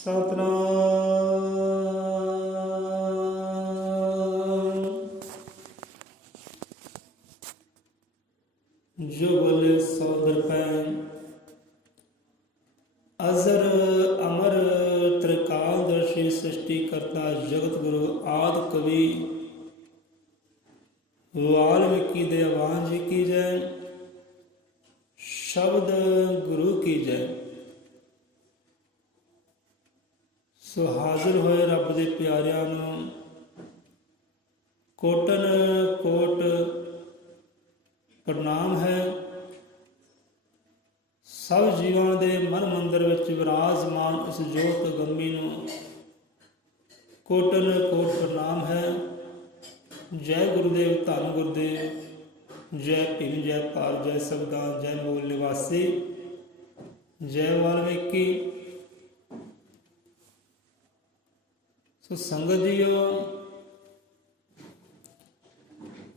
ਸਤਨਾਮ। ਜੋ ਬੋਲੇ ਸੋਦਰ ਪੈ ਅਜ਼ਰ ਅਮਰ ਤ੍ਰਿਕਾਲਦਰਸ਼ੀ ਸ੍ਰਿਸ਼ਟੀ ਕਰਤਾ ਜਗਤ ਗੁਰੂ ਆਦਿ ਕਵੀ ਵਾਲਮੀਕੀ ਦੇ ਆਵਾਜ਼ ਕੀ ਜੈ। ਸ਼ਬਦ ਗੁਰੂ ਕੀ ਜੈ। ਸੋ ਹਾਜ਼ਰ ਹੋਏ ਰੱਬ ਦੇ ਪਿਆਰਿਆਂ ਨੂੰ ਕੋਟਨ ਕੋਟ ਪ੍ਰਣਾਮ ਹੈ। ਸਭ ਜੀਵਾਂ ਦੇ ਮਨ ਮੰਦਰ ਵਿੱਚ ਵਿਰਾਜਮਾਨ ਇਸ ਜੋਤ ਗੰਮੀ ਨੂੰ ਕੋਟਨ ਕੋਟ ਪ੍ਰਣਾਮ ਹੈ। ਜੈ ਗੁਰੂਦੇਵ, ਧੰਨ ਗੁਰੂਦੇਵ, ਜੈ ਭੀਮ, ਜੈ ਭਾਰ, ਜੈ ਸੰਵਿਧਾਨ, ਜੈ ਮੂਲ ਨਿਵਾਸੀ, ਜੈ ਵਾਲਮੀਕੀ। ਸੋ ਸੰਗਤ ਜੀਓ,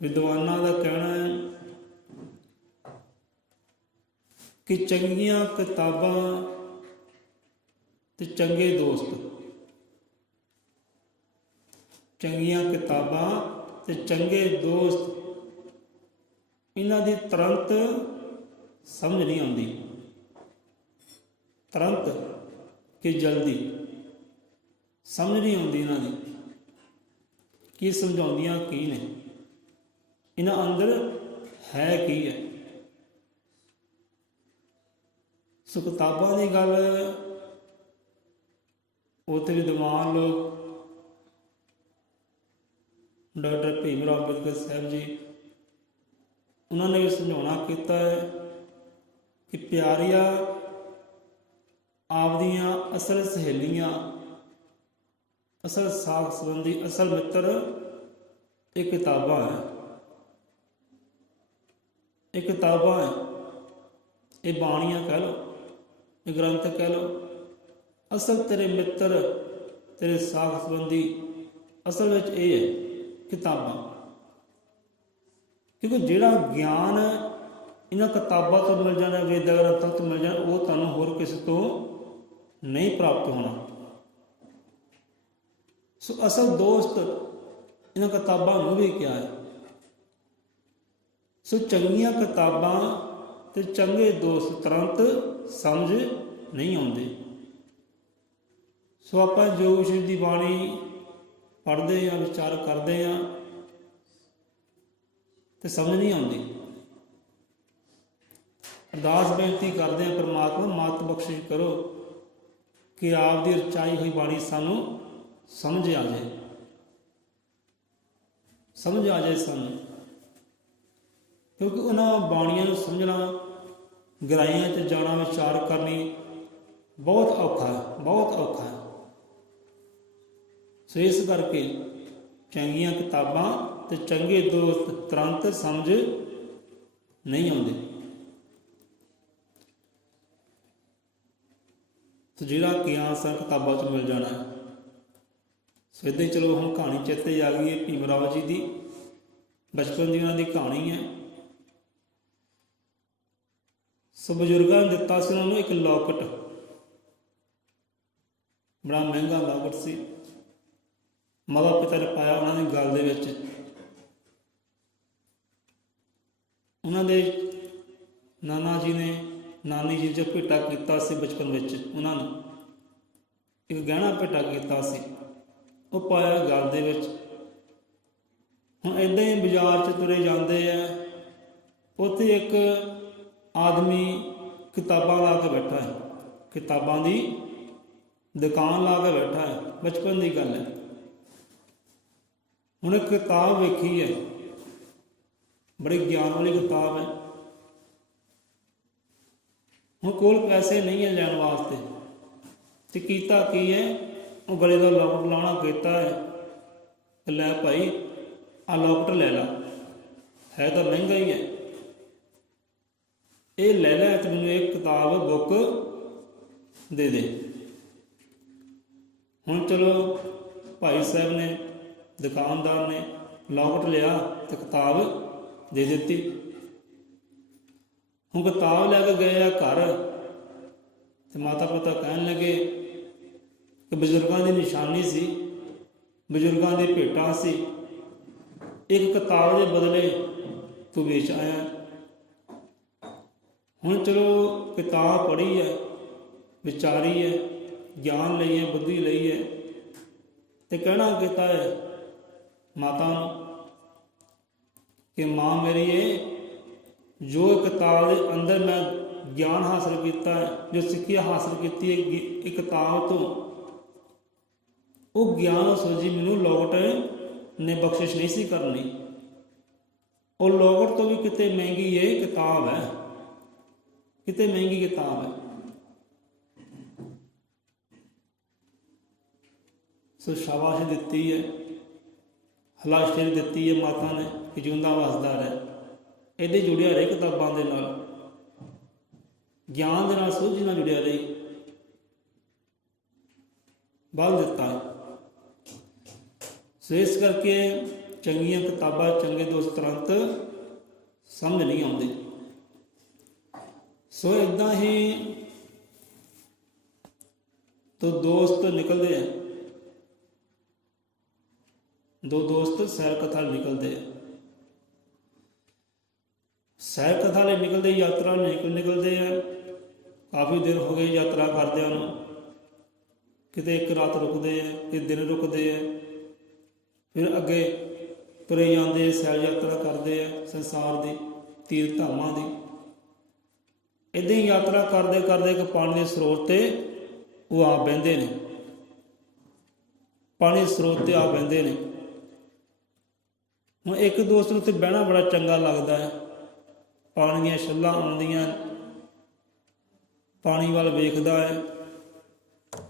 ਵਿਦਵਾਨਾਂ ਦਾ ਕਹਿਣਾ ਹੈ ਕਿ ਚੰਗੀਆਂ ਕਿਤਾਬਾਂ ਤੇ ਚੰਗੇ ਦੋਸਤ, ਚੰਗੀਆਂ ਕਿਤਾਬਾਂ ਤੇ ਚੰਗੇ ਦੋਸਤ, ਇਹਨਾਂ ਦੀ ਤੁਰੰਤ ਸਮਝ ਨਹੀਂ ਆਉਂਦੀ। ਤੁਰੰਤ ਕਿ ਜਲਦੀ ਸਮਝ ਨਹੀਂ ਆਉਂਦੀ ਇਹਨਾਂ ਦੀ ਕੀ ਸਮਝਾਉਂਦੀਆਂ ਕੀ ਨੇ, ਇਹਨਾਂ ਅੰਦਰ ਹੈ ਕੀ ਹੈ। ਸੋ ਕਿਤਾਬਾਂ ਦੀ ਗੱਲ ਉੱਥੇ ਵਿਦਵਾਨ ਲੋਕ ਡਾਕਟਰ ਭੀਮ ਰਾਓ ਅੰਬੇਦਕਰ ਸਾਹਿਬ ਜੀ, ਉਹਨਾਂ ਨੇ ਸਮਝਾਉਣਾ ਕੀਤਾ ਹੈ ਕਿ ਪਿਆਰਿਆ, ਆਪਦੀਆਂ ਅਸਲ ਸਹੇਲੀਆਂ, ਅਸਲ ਸਾਖ ਸੰਬੰਧੀ, ਅਸਲ ਮਿੱਤਰ ਇਹ ਕਿਤਾਬਾਂ ਹੈ। ਇਹ ਕਿਤਾਬਾਂ ਹੈ, ਇਹ ਬਾਣੀਆਂ ਕਹਿ ਲਓ, ਇਹ ਗ੍ਰੰਥ ਕਹਿ ਲਓ। ਅਸਲ ਤੇਰੇ ਮਿੱਤਰ, ਤੇਰੇ ਸਾਖ ਸੰਬੰਧੀ ਅਸਲ ਵਿੱਚ ਇਹ ਹੈ ਕਿਤਾਬਾਂ। ਕਿਉਂਕਿ ਜਿਹੜਾ ਗਿਆਨ ਇਹਨਾਂ ਕਿਤਾਬਾਂ ਤੋਂ ਮਿਲ ਜਾਣਾ, ਵੇਦਾਂ ਗ੍ਰੰਥਾਂ ਤੋਂ ਮਿਲ ਜਾਣਾ, ਉਹ ਤੁਹਾਨੂੰ ਹੋਰ ਕਿਸੇ ਤੋਂ ਨਹੀਂ ਪ੍ਰਾਪਤ ਹੋਣਾ। ਸੋ ਅਸਲ ਦੋਸਤ ਇਹਨਾਂ ਕਿਤਾਬਾਂ ਨੂੰ ਵੀ ਕਿਹਾ ਹੈ। ਸੋ ਚੰਗੀਆਂ ਕਿਤਾਬਾਂ ਤੇ ਚੰਗੇ ਦੋਸਤ ਤੁਰੰਤ ਸਮਝ ਨਹੀਂ ਆਉਂਦੇ। ਸੋ ਆਪਾਂ ਜੋ ਸ਼ਿਵ ਦੀ ਬਾਣੀ ਪੜ੍ਹਦੇ ਹਾਂ, ਵਿਚਾਰ ਕਰਦੇ ਹਾਂ ਤੇ ਸਮਝ ਨਹੀਂ ਆਉਂਦੀ। ਅਰਦਾਸ ਬੇਨਤੀ ਕਰਦੇ ਹਾਂ, ਪਰਮਾਤਮਾ ਮਤ ਬਖਸ਼ਿਸ਼ ਕਰੋ ਕਿ ਆਪ ਦੀ ਰਚਾਈ ਹੋਈ ਬਾਣੀ ਸਾਨੂੰ ਸਮਝ ਆ ਜਾਏ, ਸਮਝ ਆ ਜਾਏ ਸਾਨੂੰ। ਕਿਉਂਕਿ ਉਹਨਾਂ ਬਾਣੀਆਂ ਨੂੰ ਸਮਝਣਾ, ਗਹਿਰਾਈਆਂ 'ਚ ਜਾਣਾ, ਵਿਚਾਰ ਕਰਨੀ ਬਹੁਤ ਔਖਾ ਹੈ, ਬਹੁਤ ਔਖਾ ਹੈ। ਸੋ ਇਸ ਕਰਕੇ ਚੰਗੀਆਂ ਕਿਤਾਬਾਂ ਤੇ ਚੰਗੇ ਦੋਸਤ ਤੁਰੰਤ ਸਮਝ ਨਹੀਂ ਆਉਂਦੇ। ਸੋ ਜਿਹੜਾ ਗਿਆਨ ਸਾਨੂੰ ਕਿਤਾਬਾਂ 'ਚ ਮਿਲ ਜਾਣਾ ਹੈ। ਸੋ ਇੱਦਾਂ ਹੀ ਚਲੋ ਹੁਣ ਕਹਾਣੀ ਚੇਤੇ ਆ ਗਈ ਹੈ ਭੀਮ ਰਾਓ ਜੀ ਦੀ, ਬਚਪਨ ਦੀ ਉਹਨਾਂ ਦੀ ਕਹਾਣੀ ਹੈ। ਸੋ ਬਜ਼ੁਰਗਾਂ ਨੇ ਦਿੱਤਾ ਸੀ ਉਹਨਾਂ ਨੂੰ ਇੱਕ ਲੌਕਟ, ਬੜਾ ਮਹਿੰਗਾ ਲੌਕਟ ਸੀ। ਮਾਤਾ ਪਿਤਾ ਨੇ ਪਾਇਆ ਉਹਨਾਂ ਦੀ ਗਲ ਦੇ ਵਿੱਚ। ਉਹਨਾਂ ਦੇ ਨਾਨਾ ਜੀ ਨੇ, ਨਾਨੀ ਜੀ ਜੋ ਭੇਟਾ ਕੀਤਾ ਸੀ ਬਚਪਨ ਵਿੱਚ, ਉਹਨਾਂ ਨੂੰ ਇੱਕ ਗਹਿਣਾ ਭੇਟਾ ਕੀਤਾ ਸੀ, ਉਹ ਪਾਇਆ ਗਲ ਦੇ ਵਿੱਚ। ਹੁਣ ਇੱਦਾਂ ਹੀ ਬਾਜ਼ਾਰ 'ਚ ਤੁਰੇ ਜਾਂਦੇ ਆ, ਉੱਥੇ ਇੱਕ ਆਦਮੀ ਕਿਤਾਬਾਂ ਲਾ ਕੇ ਬੈਠਾ ਹੈ, ਕਿਤਾਬਾਂ ਦੀ ਦੁਕਾਨ ਲਾ ਕੇ ਬੈਠਾ ਹੈ। ਬਚਪਨ ਦੀ ਗੱਲ ਹੈ। ਹੁਣ ਇੱਕ ਕਿਤਾਬ ਵੇਖੀ ਹੈ, ਬੜੀ ਗਿਆਨ ਵਾਲੀ ਕਿਤਾਬ ਹੈ। ਹੁਣ ਕੋਲ ਪੈਸੇ ਨਹੀਂ ਹੈ ਲੈਣ ਵਾਸਤੇ, ਤੇ ਕੀਤਾ ਕੀ ਹੈ, ਉਹ ਗਲੇ ਦਾ ਲੌਕਟ ਲਾਉਣਾ ਕੀਤਾ ਹੈ। ਲੈ ਭਾਈ, ਆਹ ਲੌਕਟ ਲੈ ਲਾ, ਹੈ ਤਾਂ ਮਹਿੰਗਾ ਹੀ ਹੈ, ਇਹ ਲੈ ਲੈ ਤੇ ਮੈਨੂੰ ਇੱਕ ਕਿਤਾਬ ਬੁੱਕ ਦੇ ਦੇ। ਹੁਣ ਚਲੋ ਭਾਈ ਸਾਹਿਬ ਨੇ, ਦੁਕਾਨਦਾਰ ਨੇ ਲੌਕਟ ਲਿਆ ਤੇ ਕਿਤਾਬ ਦੇ ਦਿੱਤੀ। ਹੁਣ ਕਿਤਾਬ ਲੈ ਕੇ ਗਏ ਆ ਘਰ, ਤੇ ਮਾਤਾ ਪਿਤਾ ਕਹਿਣ ਲੱਗੇ ਕਿ ਬਜ਼ੁਰਗਾਂ ਦੀ ਨਿਸ਼ਾਨੀ ਸੀ, ਬਜ਼ੁਰਗਾਂ ਦੀ ਭੇਟਾਂ ਸੀ। ਇੱਕ ਕਿਤਾਬ ਦੇ ਬਦਲੇ ਤੂੰ ਵੇਚ ਆਇਆ। ਹੁਣ ਚਲੋ ਕਿਤਾਬ ਪੜ੍ਹੀ ਹੈ, ਵਿਚਾਰੀ ਹੈ, ਗਿਆਨ ਲਈ ਹੈ, ਬੁੱਧੀ ਲਈ ਹੈ, ਤੇ ਕਹਿਣਾ ਕੀਤਾ ਹੈ ਮਾਤਾ ਨੂੰ ਕਿ ਮਾਂ ਮੇਰੀ ਇਹ ਜੋ ਕਿਤਾਬ ਦੇ ਅੰਦਰ ਮੈਂ ਗਿਆਨ ਹਾਸਲ ਕੀਤਾ ਹੈ, ਜੋ ਸਿੱਖਿਆ ਹਾਸਲ ਕੀਤੀ ਹੈ ਇਹ ਕਿਤਾਬ ਤੋਂ, ਉਹ ਗਿਆਨ ਸੋਝੀ ਮੈਨੂੰ ਲੋਕਟ ਨੇ ਬਖਸ਼ਿਸ਼ ਨਹੀਂ ਸੀ ਕਰਨੀ। ਉਹ ਲੋਕਟ ਤੋਂ ਵੀ ਕਿਤੇ ਮਹਿੰਗੀ ਇਹ ਕਿਤਾਬ ਹੈ, ਕਿਤੇ ਮਹਿੰਗੀ ਕਿਤਾਬ ਹੈ। ਸੋ ਸ਼ਾਬਾਸ਼ ਦਿੱਤੀ ਹੈ, ਹਲਾਸ਼ੇਰੀ ਦਿੱਤੀ ਹੈ ਮਾਤਾ ਨੇ ਕਿ ਜਿਉਂਦਾ ਵਸਦਾ ਰਹਿ। ਇਹਦੇ ਜੁੜਿਆ ਰਹੇ ਕਿਤਾਬਾਂ ਦੇ ਨਾਲ, ਗਿਆਨ ਦੇ ਨਾਲ, ਸੋਝੀ ਨਾਲ ਜੁੜਿਆ ਰਹੀ, ਬਲ ਦਿੱਤਾ ਹੈ। ਸੋ ਇਸ ਕਰਕੇ ਚੰਗੀਆਂ ਕਿਤਾਬਾਂ, ਚੰਗੇ ਦੋਸਤ ਤੁਰੰਤ ਸਮਝ ਨਹੀਂ ਆਉਂਦੇ। ਸੋ ਇੱਦਾਂ ਹੀ ਦੋ ਦੋਸਤ ਨਿਕਲਦੇ ਆ, ਦੋ ਦੋਸਤ ਸੈਰ ਕਥਾ ਲਈ ਨਿਕਲਦੇ ਆ। ਸੈਰ ਕਥਾ ਲਈ ਨਿਕਲਦੇ, ਯਾਤਰਾ ਨਿਕਲਦੇ ਆ। ਕਾਫੀ ਦਿਨ ਹੋ ਗਏ ਯਾਤਰਾ ਕਰਦਿਆਂ ਨੂੰ, ਕਿਤੇ ਇੱਕ ਰਾਤ ਰੁਕਦੇ ਆ, ਕਿਤੇ ਦਿਨ ਰੁਕਦੇ ਆ, ਫਿਰ ਅੱਗੇ ਤੁਰੇ ਜਾਂਦੇ, ਸੈਰ ਯਾਤਰਾ ਕਰਦੇ ਆ ਸੰਸਾਰ ਦੀ, ਤੀਰਥ ਧਾਮਾਂ ਦੀ। ਇੱਦਾਂ ਹੀ ਯਾਤਰਾ ਕਰਦੇ ਕਰਦੇ ਇੱਕ ਪਾਣੀ ਦੇ ਸਰੋਤ 'ਤੇ ਉਹ ਆ ਬਹਿੰਦੇ ਨੇ, ਪਾਣੀ ਦੇ ਸਰੋਤ 'ਤੇ ਆ ਬਹਿੰਦੇ ਨੇ। ਹੁਣ ਇੱਕ ਦੋਸਤ ਨੂੰ ਉੱਥੇ ਬਹਿਣਾ ਬੜਾ ਚੰਗਾ ਲੱਗਦਾ ਹੈ, ਪਾਣੀ ਦੀਆਂ ਛੱਲਾਂ ਆਉਂਦੀਆਂ, ਪਾਣੀ ਵੱਲ ਵੇਖਦਾ ਹੈ,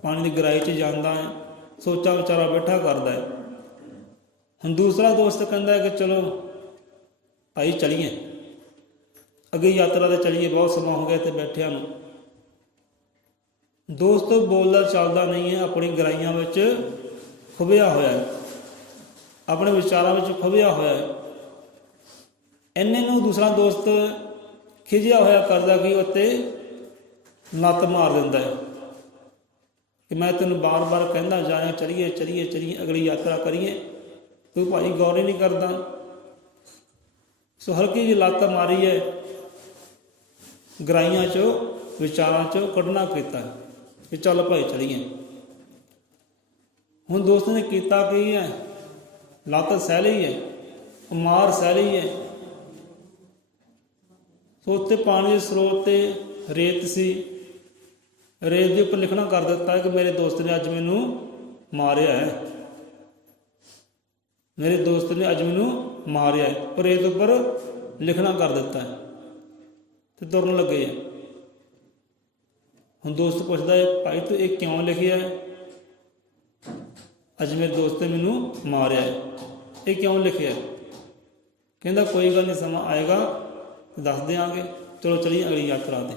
ਪਾਣੀ ਦੀ ਗਹਿਰਾਈ 'ਚ ਜਾਂਦਾ ਹੈ, ਸੋਚਾਂ ਵਿਚਾਰਾ ਬੈਠਾ ਕਰਦਾ ਹੈ। ਹੁਣ ਦੂਸਰਾ ਦੋਸਤ ਕਹਿੰਦਾ ਹੈ ਕਿ ਚਲੋ ਭਾਈ ਚਲੀਏ, ਅੱਗੇ ਯਾਤਰਾ 'ਤੇ ਚਲੀਏ, ਬਹੁਤ ਸਮਾਂ ਹੋ ਗਿਆ ਇੱਥੇ ਬੈਠਿਆਂ ਨੂੰ। ਦੋਸਤ ਬੋਲਦਾ ਚੱਲਦਾ ਨਹੀਂ ਹੈ, ਆਪਣੀ ਗਹਿਰਾਈਆਂ ਵਿੱਚ ਖੁੱਭਿਆ ਹੋਇਆ ਹੈ, ਆਪਣੇ ਵਿਚਾਰਾਂ ਵਿੱਚ ਖੁੱਭਿਆ ਹੋਇਆ ਹੈ। ਇੰਨੇ ਨੂੰ ਦੂਸਰਾ ਦੋਸਤ ਖਿਝਿਆ ਹੋਇਆ ਕਰਦਾ ਕਿ ਉੱਤੇ ਲੱਤ ਮਾਰ ਦਿੰਦਾ ਹੈ ਕਿ ਮੈਂ ਤੈਨੂੰ ਬਾਰ-ਬਾਰ ਕਹਿੰਦਾ ਜਾਇਆ, ਚਲੀਏ ਚਲੀਏ ਚਲੀਏ, ਅਗਲੀ ਯਾਤਰਾ ਕਰੀਏ, ਤੂੰ ਭਾਈ ਗੌਰ ਹੀ ਨਹੀਂ ਕਰਦਾ। ਸੋ ਹਲਕੀ ਜਿਹੀ ਲੱਤ ਮਾਰੀ ਹੈ, ਗਹਿਰਾਈਆਂ 'ਚੋਂ, ਵਿਚਾਰਾਂ 'ਚੋਂ ਕੱਢਣਾ ਕੀਤਾ ਕਿ ਚੱਲ ਭਾਈ ਚਲੀਏ। ਹੁਣ ਦੋਸਤ ਨੇ ਕੀਤਾ ਕੀ ਹੈ, ਲੱਤ ਸਹਿ ਲਈ ਹੈ, ਮਾਰ ਸਹਿ ਲਈ ਹੈ। ਸੋ ਉੱਤੇ ਪਾਣੀ ਦੇ ਸਰੋਤ 'ਤੇ ਰੇਤ ਸੀ, ਰੇਤ ਦੇ ਉੱਪਰ ਲਿਖਣਾ ਕਰ ਦਿੱਤਾ ਕਿ ਮੇਰੇ ਦੋਸਤ ਨੇ ਅੱਜ ਮੈਨੂੰ ਮਾਰਿਆ ਹੈ, ਮੇਰੇ ਦੋਸਤ ਨੇ ਅੱਜ ਮੈਨੂੰ ਮਾਰਿਆ ਹੈ। ਪਰ ਰੇਤ ਉੱਪਰ ਲਿਖਣਾ ਕਰ ਦਿੱਤਾ ਹੈ ਤੇ ਤੁਰਨ ਲੱਗੇ ਹੈ। ਹੁਣ ਦੋਸਤ ਪੁੱਛਦਾ ਹੈ ਭਾਈ ਤੂੰ ਇਹ ਕਿਉਂ ਲਿਖਿਆ ਹੈ, ਅੱਜ ਮੇਰੇ ਦੋਸਤ ਨੇ ਮੈਨੂੰ ਮਾਰਿਆ ਹੈ, ਇਹ ਕਿਉਂ ਲਿਖਿਆ? ਕਹਿੰਦਾ ਕੋਈ ਗੱਲ ਨਹੀਂ, ਸਮਾਂ ਆਏਗਾ ਦੱਸ ਦਿਆਂਗੇ, ਚਲੋ ਚਲੀਏ ਅਗਲੀ ਯਾਤਰਾ 'ਤੇ।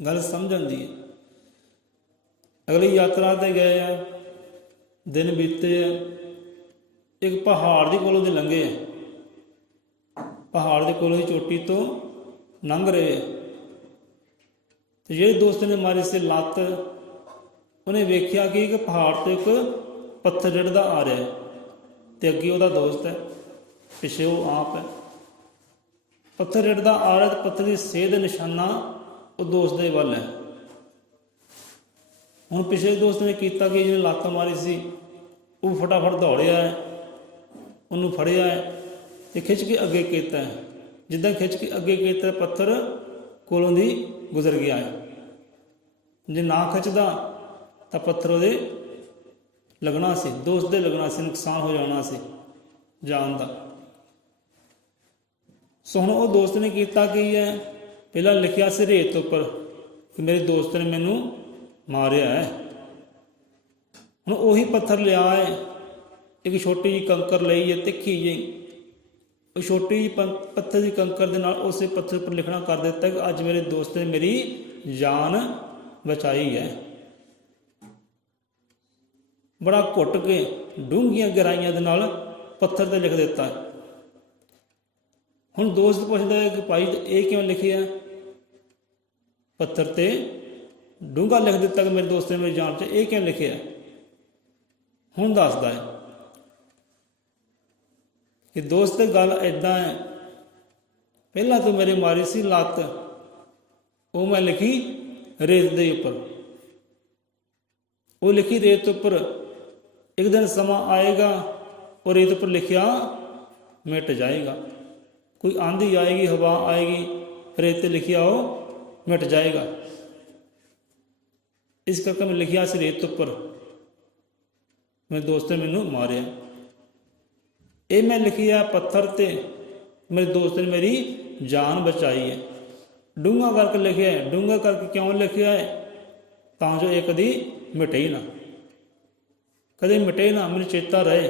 ਗੱਲ ਸਮਝ ਆਉਂਦੀ ਹੈ। ਅਗਲੀ ਯਾਤਰਾ 'ਤੇ ਗਏ ਆ, ਦਿਨ ਬੀਤੇ ਆ, ਇੱਕ ਪਹਾੜ ਦੇ ਕੋਲੋਂ ਦੀ ਲੰਘੇ ਆ, ਪਹਾੜ ਦੇ ਕੋਲੋਂ ਦੀ ਚੋਟੀ ਤੋਂ ਲੰਘ ਰਹੇ ਆ। ਤੇ ਜਿਹੜੇ ਦੋਸਤ ਨੇ ਮਾਰੀ ਸੀ ਲੱਤ, ਉਹਨੇ ਵੇਖਿਆ ਕਿ ਇੱਕ ਪਹਾੜ 'ਤੇ ਇੱਕ ਪੱਥਰ ਰਿੜ੍ਹਦਾ ਆ ਰਿਹਾ ਹੈ, ਤੇ ਅੱਗੇ ਉਹਦਾ ਦੋਸਤ ਹੈ, ਪਿੱਛੇ ਉਹ ਆਪ ਹੈ। ਪੱਥਰ ਰਿੜ੍ਹਦਾ ਆ ਰਿਹਾ, ਤੇ ਪੱਥਰ ਦੀ ਸੇਧ ਨਿਸ਼ਾਨਾ ਉਹ ਦੋਸਤ ਦੇ ਵੱਲ ਹੈ। ਹੁਣ ਪਿਛਲੇ ਦੋਸਤ ਨੇ ਕੀਤਾ ਕਿ ਜਿਹਨੇ ਲੱਤ ਮਾਰੀ ਸੀ ਉਹ ਫਟਾਫਟ ਦੌੜਿਆ ਹੈ, ਉਹਨੂੰ ਫੜਿਆ ਹੈ ਤੇ ਖਿੱਚ ਕੇ ਅੱਗੇ ਕੀਤਾ ਹੈ। ਜਿੱਦਾਂ ਖਿੱਚ ਕੇ ਅੱਗੇ ਕੀਤਾ, ਪੱਥਰ ਕੋਲੋਂ ਦੀ ਗੁਜ਼ਰ ਗਿਆ ਹੈ। ਜੇ ਨਾ ਖਿੱਚਦਾ ਤਾਂ ਪੱਥਰ ਉਹਦੇ ਲੱਗਣਾ ਸੀ, ਦੋਸਤ ਦੇ ਲੱਗਣਾ ਸੀ, ਨੁਕਸਾਨ ਹੋ ਜਾਣਾ ਸੀ ਜਾਨ ਦਾ। ਸੋ ਹੁਣ ਉਹ ਦੋਸਤ ਨੇ ਕੀਤਾ ਕੀ ਹੈ, ਪਹਿਲਾਂ ਲਿਖਿਆ ਸੀ ਰੇਤ ਉੱਪਰ ਕਿ ਮੇਰੇ ਦੋਸਤ ਨੇ ਮੈਨੂੰ ਮਾਰਿਆ ਹੈ। ਹੁਣ ਉਹੀ ਪੱਥਰ ਲਿਆ ਹੈ, ਇੱਕ ਛੋਟੀ ਜਿਹੀ ਕੰਕਰ ਲਈ ਹੈ, ਤਿੱਖੀ ਜਿਹੀ, ਉਹ ਛੋਟੀ ਜਿਹੀ ਪੱਥਰ ਦੀ ਕੰਕਰ ਦੇ ਨਾਲ ਉਸੇ ਪੱਥਰ ਉੱਪਰ ਲਿਖਣਾ ਕਰ ਦਿੱਤਾ ਕਿ ਅੱਜ ਮੇਰੇ ਦੋਸਤ ਨੇ ਮੇਰੀ ਜਾਨ ਬਚਾਈ ਹੈ। ਬੜਾ ਘੁੱਟ ਕੇ ਡੂੰਘੀਆਂ ਗਹਿਰਾਈਆਂ ਦੇ ਨਾਲ ਪੱਥਰ 'ਤੇ ਲਿਖ ਦਿੱਤਾ। ਹੁਣ ਦੋਸਤ ਪੁੱਛਦਾ ਹੈ ਕਿ ਭਾਈ ਇਹ ਕਿਉਂ ਲਿਖਿਆ? ਪੱਥਰ 'ਤੇ ਡੂੰਘਾ ਲਿਖ ਦਿੱਤਾ ਕਿ ਮੇਰੇ ਦੋਸਤ ਨੇ ਮੇਰੀ ਜਾਨ 'ਚ ਇਹ ਕਿਉਂ ਲਿਖਿਆ। ਹੁਣ ਦੱਸਦਾ ਹੈ ਕਿ ਦੋਸਤ ਗੱਲ ਇੱਦਾਂ ਹੈ, ਪਹਿਲਾਂ ਤੂੰ ਮੇਰੇ ਮਾਰੀ ਸੀ ਲੱਤ, ਉਹ ਮੈਂ ਲਿਖੀ ਰੇਤ ਦੇ ਉੱਪਰ, ਉਹ ਲਿਖੀ ਰੇਤ ਉੱਪਰ। ਇੱਕ ਦਿਨ ਸਮਾਂ ਆਏਗਾ ਉਹ ਰੇਤ ਉੱਪਰ ਲਿਖਿਆ ਮਿਟ ਜਾਏਗਾ। ਕੋਈ ਆਂधी ਆਏਗੀ, ਹਵਾ ਆਏਗੀ, ਰੇਤ 'ਤੇ ਲਿਖਿਆ ਉਹ ਮਿਟ ਜਾਏਗਾ। ਇਸ ਕਰਕੇ ਮੈਂ ਲਿਖਿਆ ਸੀ ਰੇਤ ਉੱਪਰ, ਮੇਰੇ ਦੋਸਤ ਨੇ ਮੈਨੂੰ ਮਾਰਿਆ। ਇਹ ਮੈਂ ਲਿਖਿਆ ਪੱਥਰ 'ਤੇ, ਮੇਰੇ ਦੋਸਤ ਨੇ ਮੇਰੀ ਜਾਨ ਬਚਾਈ ਹੈ। ਡੂੰਘਾ ਕਰਕੇ ਲਿਖਿਆ ਹੈ। ਡੂੰਘਾ ਕਰਕੇ ਕਿਉਂ ਲਿਖਿਆ ਹੈ? ਤਾਂ ਜੋ ਇਹ ਕਦੀ ਮਿਟੇ ਹੀ ਨਾ, ਕਦੇ ਮਿਟੇ ਨਾ, ਮੈਨੂੰ ਚੇਤਾ ਰਹੇ,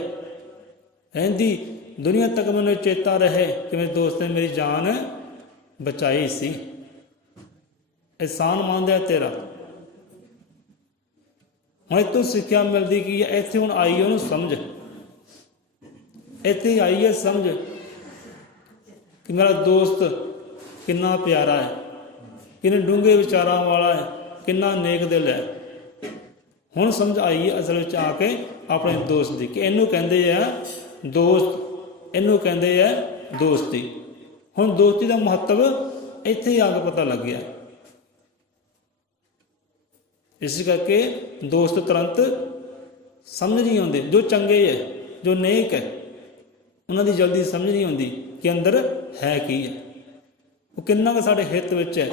ਰਹਿੰਦੀ ਦੁਨੀਆ ਤੱਕ ਮੈਨੂੰ ਚੇਤਾ ਰਹੇ ਕਿ ਮੇਰੇ ਦੋਸਤ ਨੇ ਮੇਰੀ ਜਾਨ ਬਚਾਈ ਸੀ। ਅਹਿਸਾਨ ਮੰਨਦਾ ਤੇਰਾ। ਹੁਣ ਇੱਥੋਂ ਸਿੱਖਿਆ ਮਿਲਦੀ ਕੀ ਹੈ? ਇੱਥੇ ਹੁਣ ਆਈ ਉਹਨੂੰ ਸਮਝ, ਇੱਥੇ ਆਈ ਹੈ ਸਮਝ ਕਿ ਮੇਰਾ ਦੋਸਤ ਕਿੰਨਾ ਪਿਆਰਾ ਹੈ, ਕਿੰਨੇ ਡੂੰਘੇ ਵਿਚਾਰਾਂ ਵਾਲਾ ਹੈ, ਕਿੰਨਾ ਨੇਕ ਦਿਲ ਹੈ। ਹੁਣ ਸਮਝ ਆਈ ਹੈ ਅਸਲ ਵਿੱਚ ਆ ਕੇ ਆਪਣੇ ਦੋਸਤ ਦੀ, ਕਿ ਇਹਨੂੰ ਕਹਿੰਦੇ ਆ ਦੋਸਤ, ਇਹਨੂੰ ਕਹਿੰਦੇ ਆ ਦੋਸਤੀ। ਹੁਣ ਦੋਸਤੀ ਦਾ ਮਹੱਤਵ ਇੱਥੇ ਹੀ ਆ ਕੇ ਪਤਾ ਲੱਗ ਗਿਆ। ਇਸ ਕਰਕੇ ਦੋਸਤ ਤੁਰੰਤ ਸਮਝ ਨਹੀਂ ਆਉਂਦੇ। ਜੋ ਚੰਗੇ ਹੈ, ਜੋ ਨੇਕ ਹੈ, ਉਹਨਾਂ ਦੀ ਜਲਦੀ ਸਮਝ ਨਹੀਂ ਆਉਂਦੀ ਕਿ ਅੰਦਰ ਹੈ ਕੀ ਹੈ, ਉਹ ਕਿੰਨਾ ਕੁ ਸਾਡੇ ਹਿੱਤ ਵਿੱਚ ਹੈ,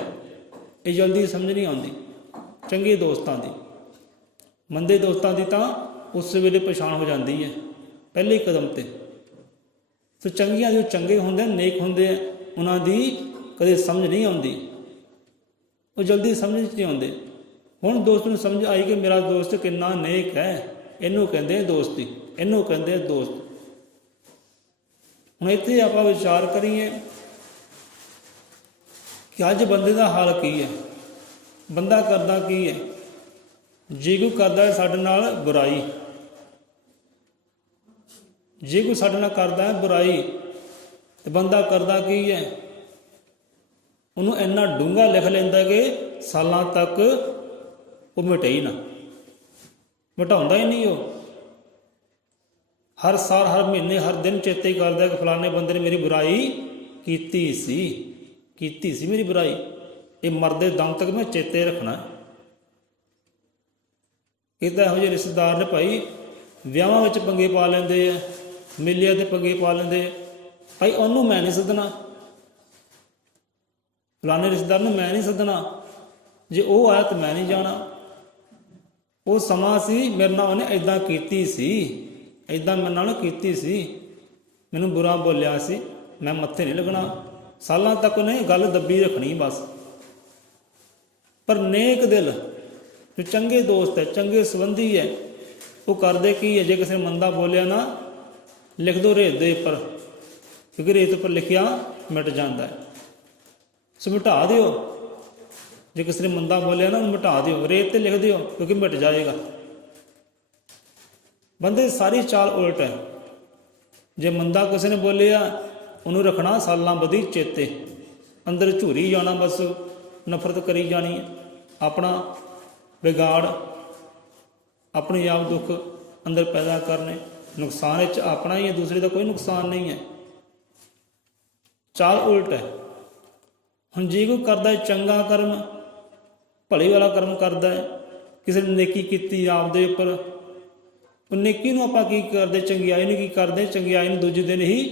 ਇਹ ਜਲਦੀ ਸਮਝ ਨਹੀਂ ਆਉਂਦੀ। ਚੰਗੇ ਦੋਸਤਾਂ ਦੀ, ਮੰਦੇ ਦੋਸਤਾਂ ਦੀ ਤਾਂ ਉਸ ਵੇਲੇ ਪਛਾਣ ਹੋ ਜਾਂਦੀ ਹੈ ਪਹਿਲੇ ਹੀ ਕਦਮ 'ਤੇ। ਸੋ ਚੰਗੀਆਂ ਜੋ ਚੰਗੇ ਹੁੰਦੇ, ਨੇਕ ਹੁੰਦੇ ਆ, ਉਹਨਾਂ ਦੀ ਕਦੇ ਸਮਝ ਨਹੀਂ ਆਉਂਦੀ, ਉਹ ਜਲਦੀ ਸਮਝ ਨਹੀਂ ਆਉਂਦੇ। ਹੁਣ ਦੋਸਤ ਨੂੰ ਸਮਝ ਆਈ ਕਿ ਮੇਰਾ ਦੋਸਤ ਕਿੰਨਾ ਨੇਕ ਹੈ, ਇਹਨੂੰ ਕਹਿੰਦੇ ਦੋਸਤੀ, ਇਹਨੂੰ ਕਹਿੰਦੇ ਦੋਸਤ। ਹੁਣ ਇੱਥੇ ਆਪਾਂ ਵਿਚਾਰ ਕਰੀਏ ਕਿ ਅੱਜ ਬੰਦੇ ਦਾ ਹਾਲ ਕੀ ਹੈ, ਬੰਦਾ ਕਰਦਾ ਕੀ ਹੈ। ਜੇ ਕੋਈ ਕਰਦਾ ਹੈ ਸਾਡੇ ਨਾਲ ਬੁਰਾਈ, ਜੇ ਕੋਈ ਸਾਡੇ ਨਾਲ ਕਰਦਾ ਹੈ ਬੁਰਾਈ, ਤੇ ਬੰਦਾ ਕਰਦਾ ਕੀ ਹੈ? ਉਹਨੂੰ ਇੰਨਾ ਡੂੰਘਾ ਲਿਖ ਲੈਂਦਾ ਕਿ ਸਾਲਾਂ ਤੱਕ ਉਹ ਮਿਟੇ ਹੀ ਨਾ, ਮਿਟਾਉਂਦਾ ਹੀ ਨਹੀਂ। ਉਹ ਹਰ ਸਾਲ, ਹਰ ਮਹੀਨੇ, ਹਰ ਦਿਨ ਚੇਤੇ ਹੀ ਕਰਦਾ ਕਿ ਫਲਾਣੇ ਬੰਦੇ ਨੇ ਮੇਰੀ ਬੁਰਾਈ ਕੀਤੀ ਸੀ ਮੇਰੀ ਬੁਰਾਈ। ਇਹ ਮਰਦੇ ਦਮ ਤੱਕ ਮੈਂ ਚੇਤੇ ਰੱਖਣਾ। ਇਹ ਤਾਂ ਇਹੋ ਜਿਹੇ ਰਿਸ਼ਤੇਦਾਰ ਨੇ ਭਾਈ, ਵਿਆਹਾਂ ਵਿੱਚ ਪੰਗੇ ਪਾ ਲੈਂਦੇ ਆ, ਮੇਲਿਆਂ 'ਤੇ ਪੰਗੇ ਪਾ ਲੈਂਦੇ। ਭਾਈ ਉਹਨੂੰ ਮੈਂ ਨਹੀਂ ਸੱਦਣਾ, ਫਲਾਣੇ ਰਿਸ਼ਤੇਦਾਰ ਨੂੰ ਮੈਂ ਨਹੀਂ ਸੱਦਣਾ, ਜੇ ਉਹ ਆਇਆ ਤਾਂ ਮੈਂ ਨਹੀਂ ਜਾਣਾ। ਉਹ ਸਮਾਂ ਸੀ ਮੇਰੇ ਨਾਲ ਉਹਨੇ ਇੱਦਾਂ ਕੀਤੀ ਸੀ, ਇੱਦਾਂ ਮੇਰੇ ਨਾਲ ਕੀਤੀ ਸੀ, ਮੈਨੂੰ ਬੁਰਾ ਬੋਲਿਆ ਸੀ, ਮੈਂ ਮੱਥੇ ਨਹੀਂ ਲੱਗਣਾ। ਸਾਲਾਂ ਤੱਕ ਉਹਨੇ ਗੱਲ ਦੱਬੀ ਰੱਖਣੀ ਬਸ। ਪਰ ਨੇਕ ਦਿਲ, ਜੋ ਚੰਗੇ ਦੋਸਤ ਹੈ, ਚੰਗੇ ਸੰਬੰਧੀ ਹੈ, ਉਹ ਕਰਦੇ ਕੀ ਹੈ? ਜੇ ਕਿਸੇ ਮੰਦਾ ਬੋਲਿਆ ਨਾ, ਲਿਖ ਦੋ ਰੇਤ ਦੇ ਉੱਪਰ, ਕਿਉਂਕਿ ਰੇਤ ਉੱਪਰ ਲਿਖਿਆ ਮਿਟ ਜਾਂਦਾ ਹੈ। ਸੋ ਮਿਟਾ ਦਿਓ। ਜੇ ਕਿਸੇ ਨੇ ਮੰਦਾ ਬੋਲਿਆ ਨਾ, ਉਹਨੂੰ ਮਿਟਾ ਦਿਓ, ਰੇਤ 'ਤੇ ਲਿਖ ਦਿਓ, ਕਿਉਂਕਿ ਮਿਟ ਜਾਏਗਾ। ਬੰਦੇ ਸਾਰੀ ਚਾਲ ਉਲਟ ਹੈ। ਜੇ ਮੰਦਾ ਕਿਸੇ ਨੇ ਬੋਲਿਆ, ਉਹਨੂੰ ਰੱਖਣਾ ਸਾਲਾਂ ਬੱਧੀ ਚੇਤੇ, ਅੰਦਰ ਝੂਰੀ ਜਾਣਾ, ਬਸ ਨਫ਼ਰਤ ਕਰੀ ਜਾਣੀ ਹੈ, ਆਪਣਾ ਵਿਗਾੜ, ਆਪਣੇ ਆਪ ਦੁੱਖ ਅੰਦਰ ਪੈਦਾ ਕਰਨੇ। ਨੁਕਸਾਨ ਵਿੱਚ ਆਪਣਾ ਹੀ ਹੈ, ਦੂਸਰੇ ਦਾ ਕੋਈ ਨੁਕਸਾਨ ਨਹੀਂ ਹੈ। ਚਾਲ ਉਲਟ ਹੈ। ਹੁਣ ਜੇ ਕੋਈ ਕਰਦਾ ਚੰਗਾ ਕਰਮ, ਭਲੀ ਵਾਲਾ ਕਰਮ ਕਰਦਾ ਹੈ, ਕਿਸੇ ਨੇ ਨੇਕੀ ਕੀਤੀ ਆਪਦੇ ਉੱਪਰ, ਉਹ ਨੇਕੀ ਨੂੰ ਆਪਾਂ ਕੀ ਕਰਦੇ? ਚੰਗਿਆਈ ਨੂੰ ਕੀ ਕਰਦੇ? ਚੰਗਿਆਈ ਨੂੰ ਦੂਜੇ ਦਿਨ ਹੀ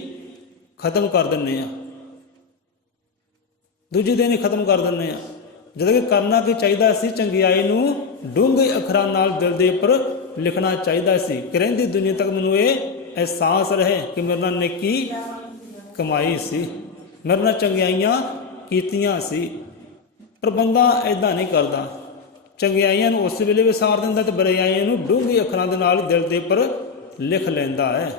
ਖਤਮ ਕਰ ਦਿੰਦੇ ਹਾਂ, ਦੂਜੇ ਦਿਨ ਹੀ ਖਤਮ ਕਰ ਦਿੰਦੇ ਹਾਂ। ਜਦੋਂ ਕਿ ਕਰਨਾ ਕੀ ਚਾਹੀਦਾ ਸੀ? ਚੰਗਿਆਈ ਨੂੰ ਡੂੰਘੇ ਅੱਖਰਾਂ ਨਾਲ ਦਿਲ ਦੇ ਉੱਪਰ ਲਿਖਣਾ ਚਾਹੀਦਾ ਸੀ ਕਿ ਰਹਿੰਦੀ ਦੁਨੀਆ ਤੱਕ ਮੈਨੂੰ ਇਹ ਅਹਿਸਾਸ ਰਹੇ ਕਿ ਮੇਰੇ ਨਾਲ ਨੇਕੀ ਕਮਾਈ ਸੀ, ਮੇਰੇ ਨਾਲ ਚੰਗਿਆਈਆਂ ਕੀਤੀਆਂ ਸੀ। ਪਰ ਬੰਦਾ ਇੱਦਾਂ ਨਹੀਂ ਕਰਦਾ। ਚੰਗਿਆਈਆਂ ਨੂੰ ਉਸ ਵੇਲੇ ਵਿਸਾਰ ਦਿੰਦਾ ਤੇ ਬੁਰਾਈਆਂ ਨੂੰ ਡੂੰਘੇ ਅੱਖਰਾਂ ਦੇ ਨਾਲ ਦਿਲ ਦੇ ਉੱਪਰ ਲਿਖ ਲੈਂਦਾ ਹੈ।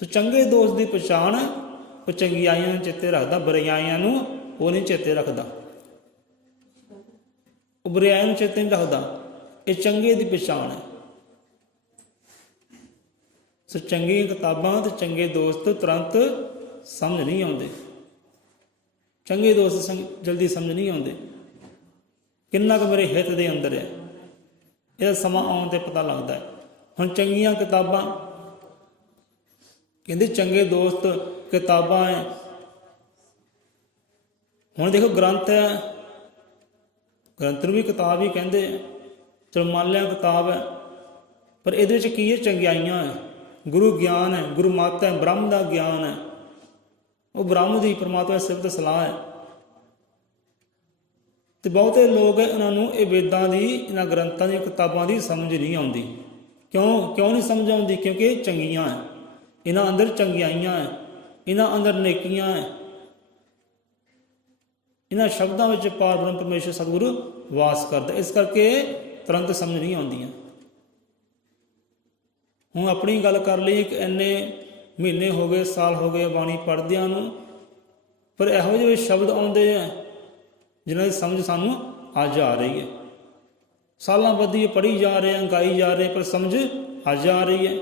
ਸੋ ਚੰਗੇ ਦੋਸਤ ਦੀ ਪਛਾਣ, ਉਹ ਚੰਗਿਆਈਆਂ ਨੂੰ ਚੇਤੇ ਰੱਖਦਾ, ਬੁਰਾਈਆਂ ਨੂੰ ਉਹ ਨਹੀਂ ਚੇਤੇ ਰੱਖਦਾ, ਉਹ ਬੁਰਾਈਆਂ ਨੂੰ ਚੇਤੇ ਨਹੀਂ ਰੱਖਦਾ। ਇਹ ਚੰਗੇ ਦੀ ਪਛਾਣ ਹੈ। ਸੋ ਚੰਗੀਆਂ ਕਿਤਾਬਾਂ ਤੇ ਚੰਗੇ ਦੋਸਤ ਤੁਰੰਤ ਸਮਝ ਨਹੀਂ ਆਉਂਦੇ। ਚੰਗੇ ਦੋਸਤ ਜਲਦੀ ਸਮਝ ਨਹੀਂ ਆਉਂਦੇ, ਕਿੰਨਾ ਕੁ ਮੇਰੇ ਹਿੱਤ ਦੇ ਅੰਦਰ ਹੈ, ਇਹਦਾ ਸਮਾਂ ਆਉਣ 'ਤੇ ਪਤਾ ਲੱਗਦਾ ਹੈ। ਹੁਣ ਚੰਗੀਆਂ ਕਿਤਾਬਾਂ, ਕਹਿੰਦੇ ਚੰਗੇ ਦੋਸਤ ਕਿਤਾਬਾਂ ਹੈ। ਹੁਣ ਦੇਖੋ ਗ੍ਰੰਥ ਹੈ, ਗ੍ਰੰਥ ਨੂੰ ਵੀ ਕਿਤਾਬ ਹੀ ਕਹਿੰਦੇ ਆ, ਚਲੋ ਮੰਨ ਲਿਆ ਕਿਤਾਬ ਹੈ, ਪਰ ਇਹਦੇ ਵਿੱਚ ਕੀ ਹੈ? ਚੰਗਿਆਈਆਂ ਹੈ, ਗੁਰੂ ਗਿਆਨ ਹੈ, ਗੁਰੂ ਮੱਤ ਹੈ, ਬ੍ਰਹਮ ਦਾ ਗਿਆਨ ਹੈ, ਉਹ ਬ੍ਰਹਮ ਦੀ ਪਰਮਾਤਮਾ ਦੀ ਸਿਫਤ ਸਲਾਹ ਹੈ। ਤੇ ਬਹੁਤੇ ਲੋਕ ਇਹਨਾਂ ਨੂੰ ਇਹ ਵੇਦਾਂ ਦੀ, ਇਹਨਾਂ ਗ੍ਰੰਥਾਂ ਦੀਆਂ ਕਿਤਾਬਾਂ ਦੀ ਸਮਝ ਨਹੀਂ ਆਉਂਦੀ। ਕਿਉਂ ਨਹੀਂ ਸਮਝ ਆਉਂਦੀ? ਕਿਉਂਕਿ ਇਹ ਚੰਗੀਆਂ ਹੈ, ਇਹਨਾਂ ਅੰਦਰ ਚੰਗਿਆਈਆਂ ਹੈ, ਇਹਨਾਂ ਅੰਦਰ ਨੇਕੀਆਂ ਹੈ, ਇਹਨਾਂ ਸ਼ਬਦਾਂ ਵਿੱਚ ਪਾਰ ਬ੍ਰਹਮ ਪਰਮੇਸ਼ਰ ਸਤਿਗੁਰੂ ਵਾਸ ਕਰਦਾ, ਇਸ ਕਰਕੇ ਤੁਰੰਤ ਸਮਝ ਨਹੀਂ ਆਉਂਦੀਆਂ। ਹੁਣ ਆਪਣੀ ਗੱਲ ਕਰ ਲਈ ਕਿ ਇੰਨੇ ਮਹੀਨੇ ਹੋ ਗਏ, ਸਾਲ ਹੋ ਗਏ ਬਾਣੀ ਪੜ੍ਹਦਿਆਂ ਨੂੰ, ਪਰ ਇਹੋ ਜਿਹੇ ਸ਼ਬਦ ਆਉਂਦੇ ਆ ਜਿਨ੍ਹਾਂ ਦੀ ਸਮਝ ਸਾਨੂੰ ਅੱਜ ਆ ਰਹੀ ਹੈ। ਸਾਲਾਂ ਬੱਧੀ ਪੜ੍ਹੀ ਜਾ ਰਹੇ, ਗਾਈ ਜਾ ਰਹੇ, ਪਰ ਸਮਝ ਅੱਜ ਆ ਰਹੀ ਹੈ।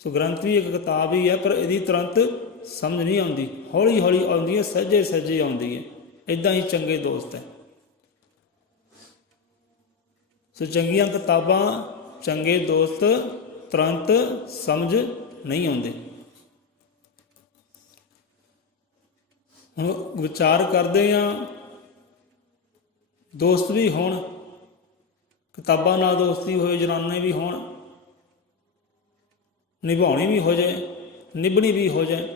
ਸੋ ਗ੍ਰੰਥ ਵੀ ਇੱਕ ਕਿਤਾਬ ਹੀ ਹੈ, ਪਰ ਇਹਦੀ ਤੁਰੰਤ ਸਮਝ ਨਹੀਂ ਆਉਂਦੀ, ਹੌਲੀ ਹੌਲੀ ਆਉਂਦੀ ਹੈ, ਸਹਿਜੇ ਸਹਿਜੇ ਆਉਂਦੀ ਹੈ। ਇੱਦਾਂ ਹੀ ਚੰਗੇ ਦੋਸਤ ਹੈ। ਸੋ ਚੰਗੀਆਂ ਕਿਤਾਬਾਂ, ਚੰਗੇ ਦੋਸਤ ਤੁਰੰਤ ਸਮਝ ਨਹੀਂ ਆਉਂਦੇ। ਹੁਣ ਵਿਚਾਰ ਕਰਦੇ ਹਾਂ, ਦੋਸਤ ਵੀ ਹੋਣ, ਕਿਤਾਬਾਂ ਨਾਲ ਦੋਸਤੀ ਹੋਏ, ਜਨਾਨੇ ਵੀ ਹੋਣ, ਨਿਭਾਉਣੀ ਵੀ ਹੋ ਜਾਏ, ਨਿਭਣੀ ਵੀ ਹੋ ਜਾਏ,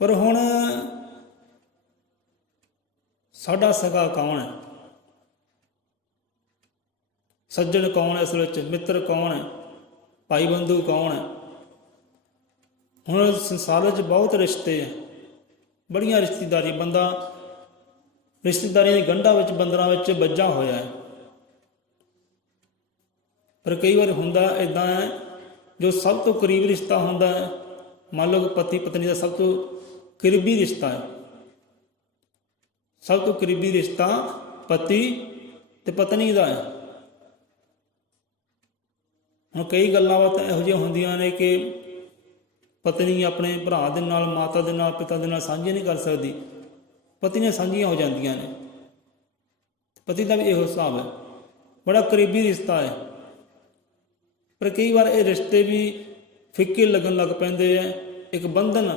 ਪਰ ਹੁਣ ਸਾਡਾ ਸਗਾ ਕੌਣ ਹੈ? ਸੱਜਣ ਕੌਣ ਹੈ? ਇਸ ਵਿੱਚ ਮਿੱਤਰ ਕੌਣ ਹੈ? ਭਾਈ ਬੰਧੂ ਕੌਣ ਹੈ? ਹੁਣ ਸੰਸਾਰ ਵਿੱਚ ਬਹੁਤ ਰਿਸ਼ਤੇ ਹੈ, ਬੜੀਆਂ ਰਿਸ਼ਤੇਦਾਰੀ, ਬੰਦਾ ਰਿਸ਼ਤੇਦਾਰੀਆਂ ਦੀ ਗੰਢਾਂ ਵਿੱਚ, ਬੰਦਰਾਂ ਵਿੱਚ ਵੱਜਾ ਹੋਇਆ ਹੈ। ਪਰ ਕਈ ਵਾਰ ਹੁੰਦਾ ਇੱਦਾਂ ਹੈ, ਜੋ ਸਭ ਤੋਂ ਕਰੀਬ ਰਿਸ਼ਤਾ ਹੁੰਦਾ ਹੈ, ਮੰਨ ਲਓ ਪਤੀ ਪਤਨੀ ਦਾ ਸਭ ਤੋਂ ਕਰੀਬੀ ਰਿਸ਼ਤਾ ਹੈ, ਸਭ ਤੋਂ ਕਰੀਬੀ ਰਿਸ਼ਤਾ ਪਤੀ ਤੇ ਪਤਨੀ ਦਾ ਹੈ। ਹੁਣ ਕਈ ਗੱਲਾਂ ਬਾਤਾਂ ਇਹੋ ਜਿਹੀਆਂ ਹੁੰਦੀਆਂ ਨੇ ਕਿ ਪਤਨੀ ਆਪਣੇ ਭਰਾ ਦੇ ਨਾਲ, ਮਾਤਾ ਦੇ ਨਾਲ, ਪਿਤਾ ਦੇ ਨਾਲ ਸਾਂਝੀਆਂ ਨਹੀਂ ਕਰ ਸਕਦੀ, ਪਤੀ ਨੇ ਸਾਂਝੀਆਂ ਹੋ ਜਾਂਦੀਆਂ ਨੇ। ਪਤੀ ਦਾ ਵੀ ਇਹੋ ਹਿਸਾਬ ਹੈ, ਬੜਾ ਕਰੀਬੀ ਰਿਸ਼ਤਾ ਹੈ, ਪਰ ਕਈ ਵਾਰ ਇਹ ਰਿਸ਼ਤੇ ਵੀ ਫਿੱਕੇ ਲੱਗਣ ਲੱਗ ਪੈਂਦੇ ਹੈ, ਇੱਕ ਬੰਧਨ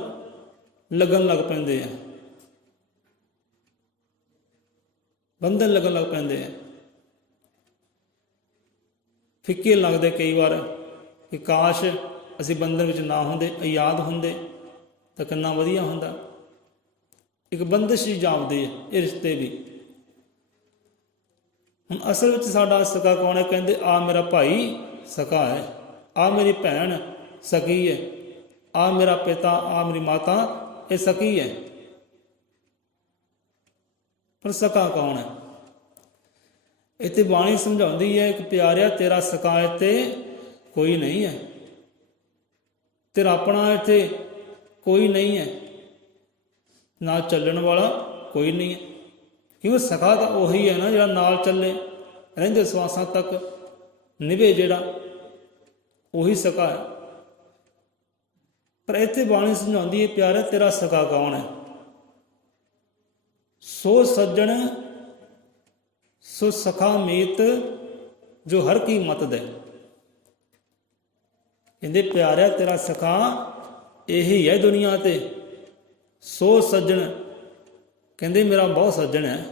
ਲੱਗਣ ਲੱਗ ਪੈਂਦੇ ਹੈ, ਬੰਧਨ ਲੱਗਣ ਲੱਗ ਪੈਂਦੇ ਹੈ, ਫਿੱਕੇ ਲੱਗਦੇ ਕਈ ਵਾਰ ਕਿ ਕਾਸ਼ ਅਸੀਂ ਬੰਧਨ ਵਿੱਚ ਨਾ ਹੁੰਦੇ, ਆਜ਼ਾਦ ਹੁੰਦੇ ਤਾਂ ਕਿੰਨਾ ਵਧੀਆ ਹੁੰਦਾ। ਇੱਕ ਬੰਦਿਸ਼ ਹੀ ਜਾਪਦੇ ਇਹ ਰਿਸ਼ਤੇ ਵੀ। ਹੁਣ ਅਸਲ ਵਿੱਚ ਸਾਡਾ ਸਕਾ ਕੌਣ ਹੈ? ਕਹਿੰਦੇ ਆ ਮੇਰਾ ਭਾਈ ਸਕਾ ਹੈ, ਆ ਮੇਰੀ ਭੈਣ ਸਕੀ ਹੈ, ਆ ਮੇਰਾ ਪਿਤਾ, ਆ ਮੇਰੀ ਮਾਤਾ, ਇਹ ਸਕੀ ਹੈ। ਪਰ ਸਕਾ ਕੌਣ ਹੈ? ਇੱਥੇ ਬਾਣੀ ਸਮਝਾਉਂਦੀ ਹੈ ਕਿ ਪਿਆਰਿਆ ਤੇਰਾ ਸਕਾ ਇੱਥੇ ਕੋਈ ਨਹੀਂ ਹੈ, ਤੇਰਾ ਆਪਣਾ ਇੱਥੇ ਕੋਈ ਨਹੀਂ ਹੈ, ਨਾਲ ਚੱਲਣ ਵਾਲਾ ਕੋਈ ਨਹੀਂ ਹੈ। ਕਿਉਂਕਿ ਸਕਾ ਤਾਂ ਉਹੀ ਹੈ ਨਾ ਜਿਹੜਾ ਨਾਲ ਚੱਲੇ, ਰਹਿੰਦੇ ਸਵਾਸਾਂ ਤੱਕ ਨਿਭੇ, ਜਿਹੜਾ ਉਹੀ ਸਕਾ ਹੈ। ਪਰ ਇੱਥੇ ਬਾਣੀ ਸਮਝਾਉਂਦੀ ਹੈ ਪਿਆਰਿਆ ਤੇਰਾ ਸਕਾ ਕੌਣ ਹੈ? ਸੋ ਸੱਜਣ ਸੋ ਸਖਾ ਮੀਤ ਜੋ ਹਰ ਕੀ ਮਤ ਦੇ। ਕਹਿੰਦੇ ਪਿਆਰਿਆ ਤੇਰਾ ਸਖਾ ਇਹੀ ਹੈ ਦੁਨੀਆ ਤੇ। ਸੋ ਸੱਜਣ, ਕਹਿੰਦੇ ਮੇਰਾ ਬਹੁਤ ਸੱਜਣ ਹੈ,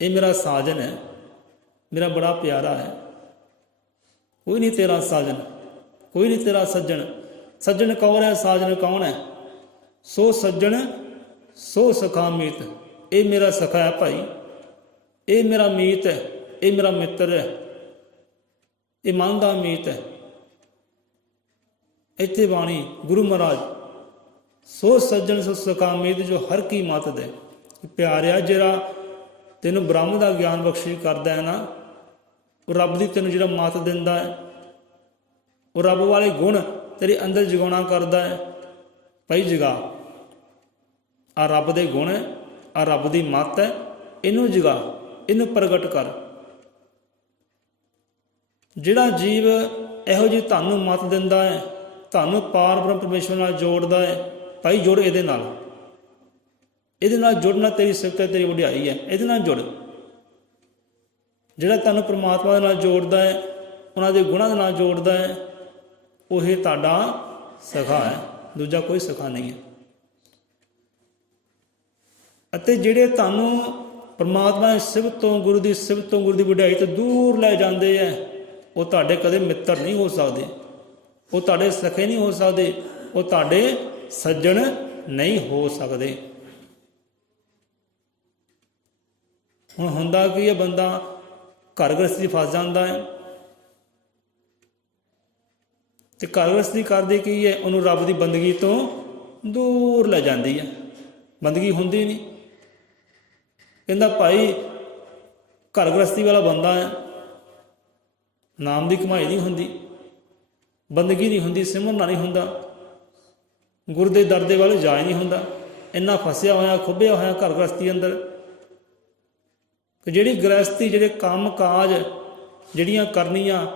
ਇਹ ਮੇਰਾ ਸਾਜਨ ਹੈ, ਮੇਰਾ ਬੜਾ ਪਿਆਰਾ ਹੈ। ਕੋਈ ਨਹੀਂ ਤੇਰਾ ਸਾਜਨ, ਕੋਈ ਨਹੀਂ ਤੇਰਾ ਸੱਜਣ। ਸੱਜਣ ਕੌਣ ਹੈ? ਸਾਜਨ ਕੌਣ ਹੈ? ਸੋ ਸੱਜਣ ਸੋ ਸਖਾ ਮੀਤ, ਇਹ ਮੇਰਾ ਸਖਾ ਹੈ ਭਾਈ, ਇਹ ਮੇਰਾ ਮੀਤ ਹੈ, ਇਹ ਮੇਰਾ ਮਿੱਤਰ ਹੈ, ਇਹ ਮਨ ਦਾ ਮੀਤ ਹੈ। ਇੱਥੇ ਬਾਣੀ ਗੁਰੂ ਮਹਾਰਾਜ ਸੋ ਸੱਜਣ ਸੋ ਸਖਾ ਮੀਤ ਜੋ ਹਰ ਕੀ ਮਤ ਦੇ। ਪਿਆਰਿਆ ਜਿਹੜਾ ਤੈਨੂੰ ਬ੍ਰਹਮ ਦਾ ਗਿਆਨ ਬਖਸ਼ਿਸ਼ ਕਰਦਾ ਹੈ ਨਾ, ਉਹ ਰੱਬ ਦੀ ਤੈਨੂੰ ਜਿਹੜਾ ਮਤ ਦਿੰਦਾ ਹੈ, ਉਹ ਰੱਬ ਵਾਲੇ ਗੁਣ ਤੇਰੇ ਅੰਦਰ ਜਗਾਉਣਾ ਕਰਦਾ ਹੈ। ਭਾਈ ਜਗਾ, ਆ ਰੱਬ ਦੇ ਗੁਣ ਹੈ, ਆ ਰੱਬ ਦੀ ਮੱਤ ਹੈ, ਇਹਨੂੰ ਜਗਾ, ਇਹਨੂੰ ਪ੍ਰਗਟ ਕਰ। ਜਿਹੜਾ ਜੀਵ ਇਹੋ ਜਿਹੀ ਤੁਹਾਨੂੰ ਮੱਤ ਦਿੰਦਾ ਹੈ, ਤੁਹਾਨੂੰ ਪਾਰ ਬ੍ਰਹਮ ਪਰਮੇਸ਼ਵਰ ਨਾਲ ਜੋੜਦਾ ਹੈ, ਭਾਈ ਜੁੜ ਇਹਦੇ ਨਾਲ। ਇਹਦੇ ਨਾਲ ਜੁੜਨਾ ਤੇਰੀ ਸਿਫਤ ਹੈ, ਤੇਰੀ ਵਡਿਆਈ ਹੈ, ਇਹਦੇ ਨਾਲ ਜੁੜ। ਜਿਹੜਾ ਤੁਹਾਨੂੰ ਪਰਮਾਤਮਾ ਦੇ ਨਾਲ ਜੋੜਦਾ ਹੈ, ਉਹਨਾਂ ਦੇ ਗੁਣਾਂ ਦੇ ਨਾਲ ਜੋੜਦਾ ਹੈ, ਉਹ ਤੁਹਾਡਾ ਸਖਾ ਹੈ, ਦੂਜਾ ਕੋਈ ਸਖਾ ਨਹੀਂ ਹੈ। ਅਤੇ ਜਿਹੜੇ ਤੁਹਾਨੂੰ ਪਰਮਾਤਮਾ ਦੀ ਸਿਫਤ ਤੋਂ, ਗੁਰੂ ਦੀ ਸਿਫਤ ਤੋਂ, ਗੁਰੂ ਦੀ ਵਡਿਆਈ ਤੋਂ ਦੂਰ ਲੈ ਜਾਂਦੇ ਹੈ, ਉਹ ਤੁਹਾਡੇ ਕਦੇ ਮਿੱਤਰ ਨਹੀਂ ਹੋ ਸਕਦੇ, ਉਹ ਤੁਹਾਡੇ ਸਖੇ ਨਹੀਂ ਹੋ ਸਕਦੇ, ਉਹ ਤੁਹਾਡੇ ਸੱਜਣ ਨਹੀਂ ਹੋ ਸਕਦੇ। ਹੁਣ ਹੁੰਦਾ ਕੀ ਹੈ, ਬੰਦਾ ਘਰ ਗ੍ਰਸਤੀ ਫਸ ਜਾਂਦਾ ਹੈ, ਤੇ ਘਰ ਗ੍ਰਸਤੀ ਕਰਦੇ ਕੀ ਹੈ, ਉਹਨੂੰ ਰੱਬ ਦੀ ਬੰਦਗੀ ਤੋਂ ਦੂਰ ਲੈ ਜਾਂਦੀ ਹੈ, ਬੰਦਗੀ ਹੁੰਦੀ ਨਹੀਂ। ਕਹਿੰਦਾ ਭਾਈ ਘਰ ਗ੍ਰਸਤੀ ਵਾਲਾ ਬੰਦਾ ਹੈ, ਨਾਮ ਦੀ ਕਮਾਈ ਨਹੀਂ ਹੁੰਦੀ, ਬੰਦਗੀ ਨਹੀਂ ਹੁੰਦੀ, ਸਿਮਰਨਾ ਨਹੀਂ ਹੁੰਦਾ, ਗੁਰੂ ਦੇ ਦਰ ਦੇ ਵੱਲ ਜਾ ਨਹੀਂ ਹੁੰਦਾ, ਇੰਨਾ ਫਸਿਆ ਹੋਇਆ, ਖੁੱਭਿਆ ਹੋਇਆ ਘਰ ਗ੍ਰਸਤੀ ਅੰਦਰ ਕਿ ਜਿਹੜੀ ਗ੍ਰਸਤੀ, ਜਿਹੜੇ ਕੰਮ ਕਾਜ, ਜਿਹੜੀਆਂ ਕਰਨੀਆਂ,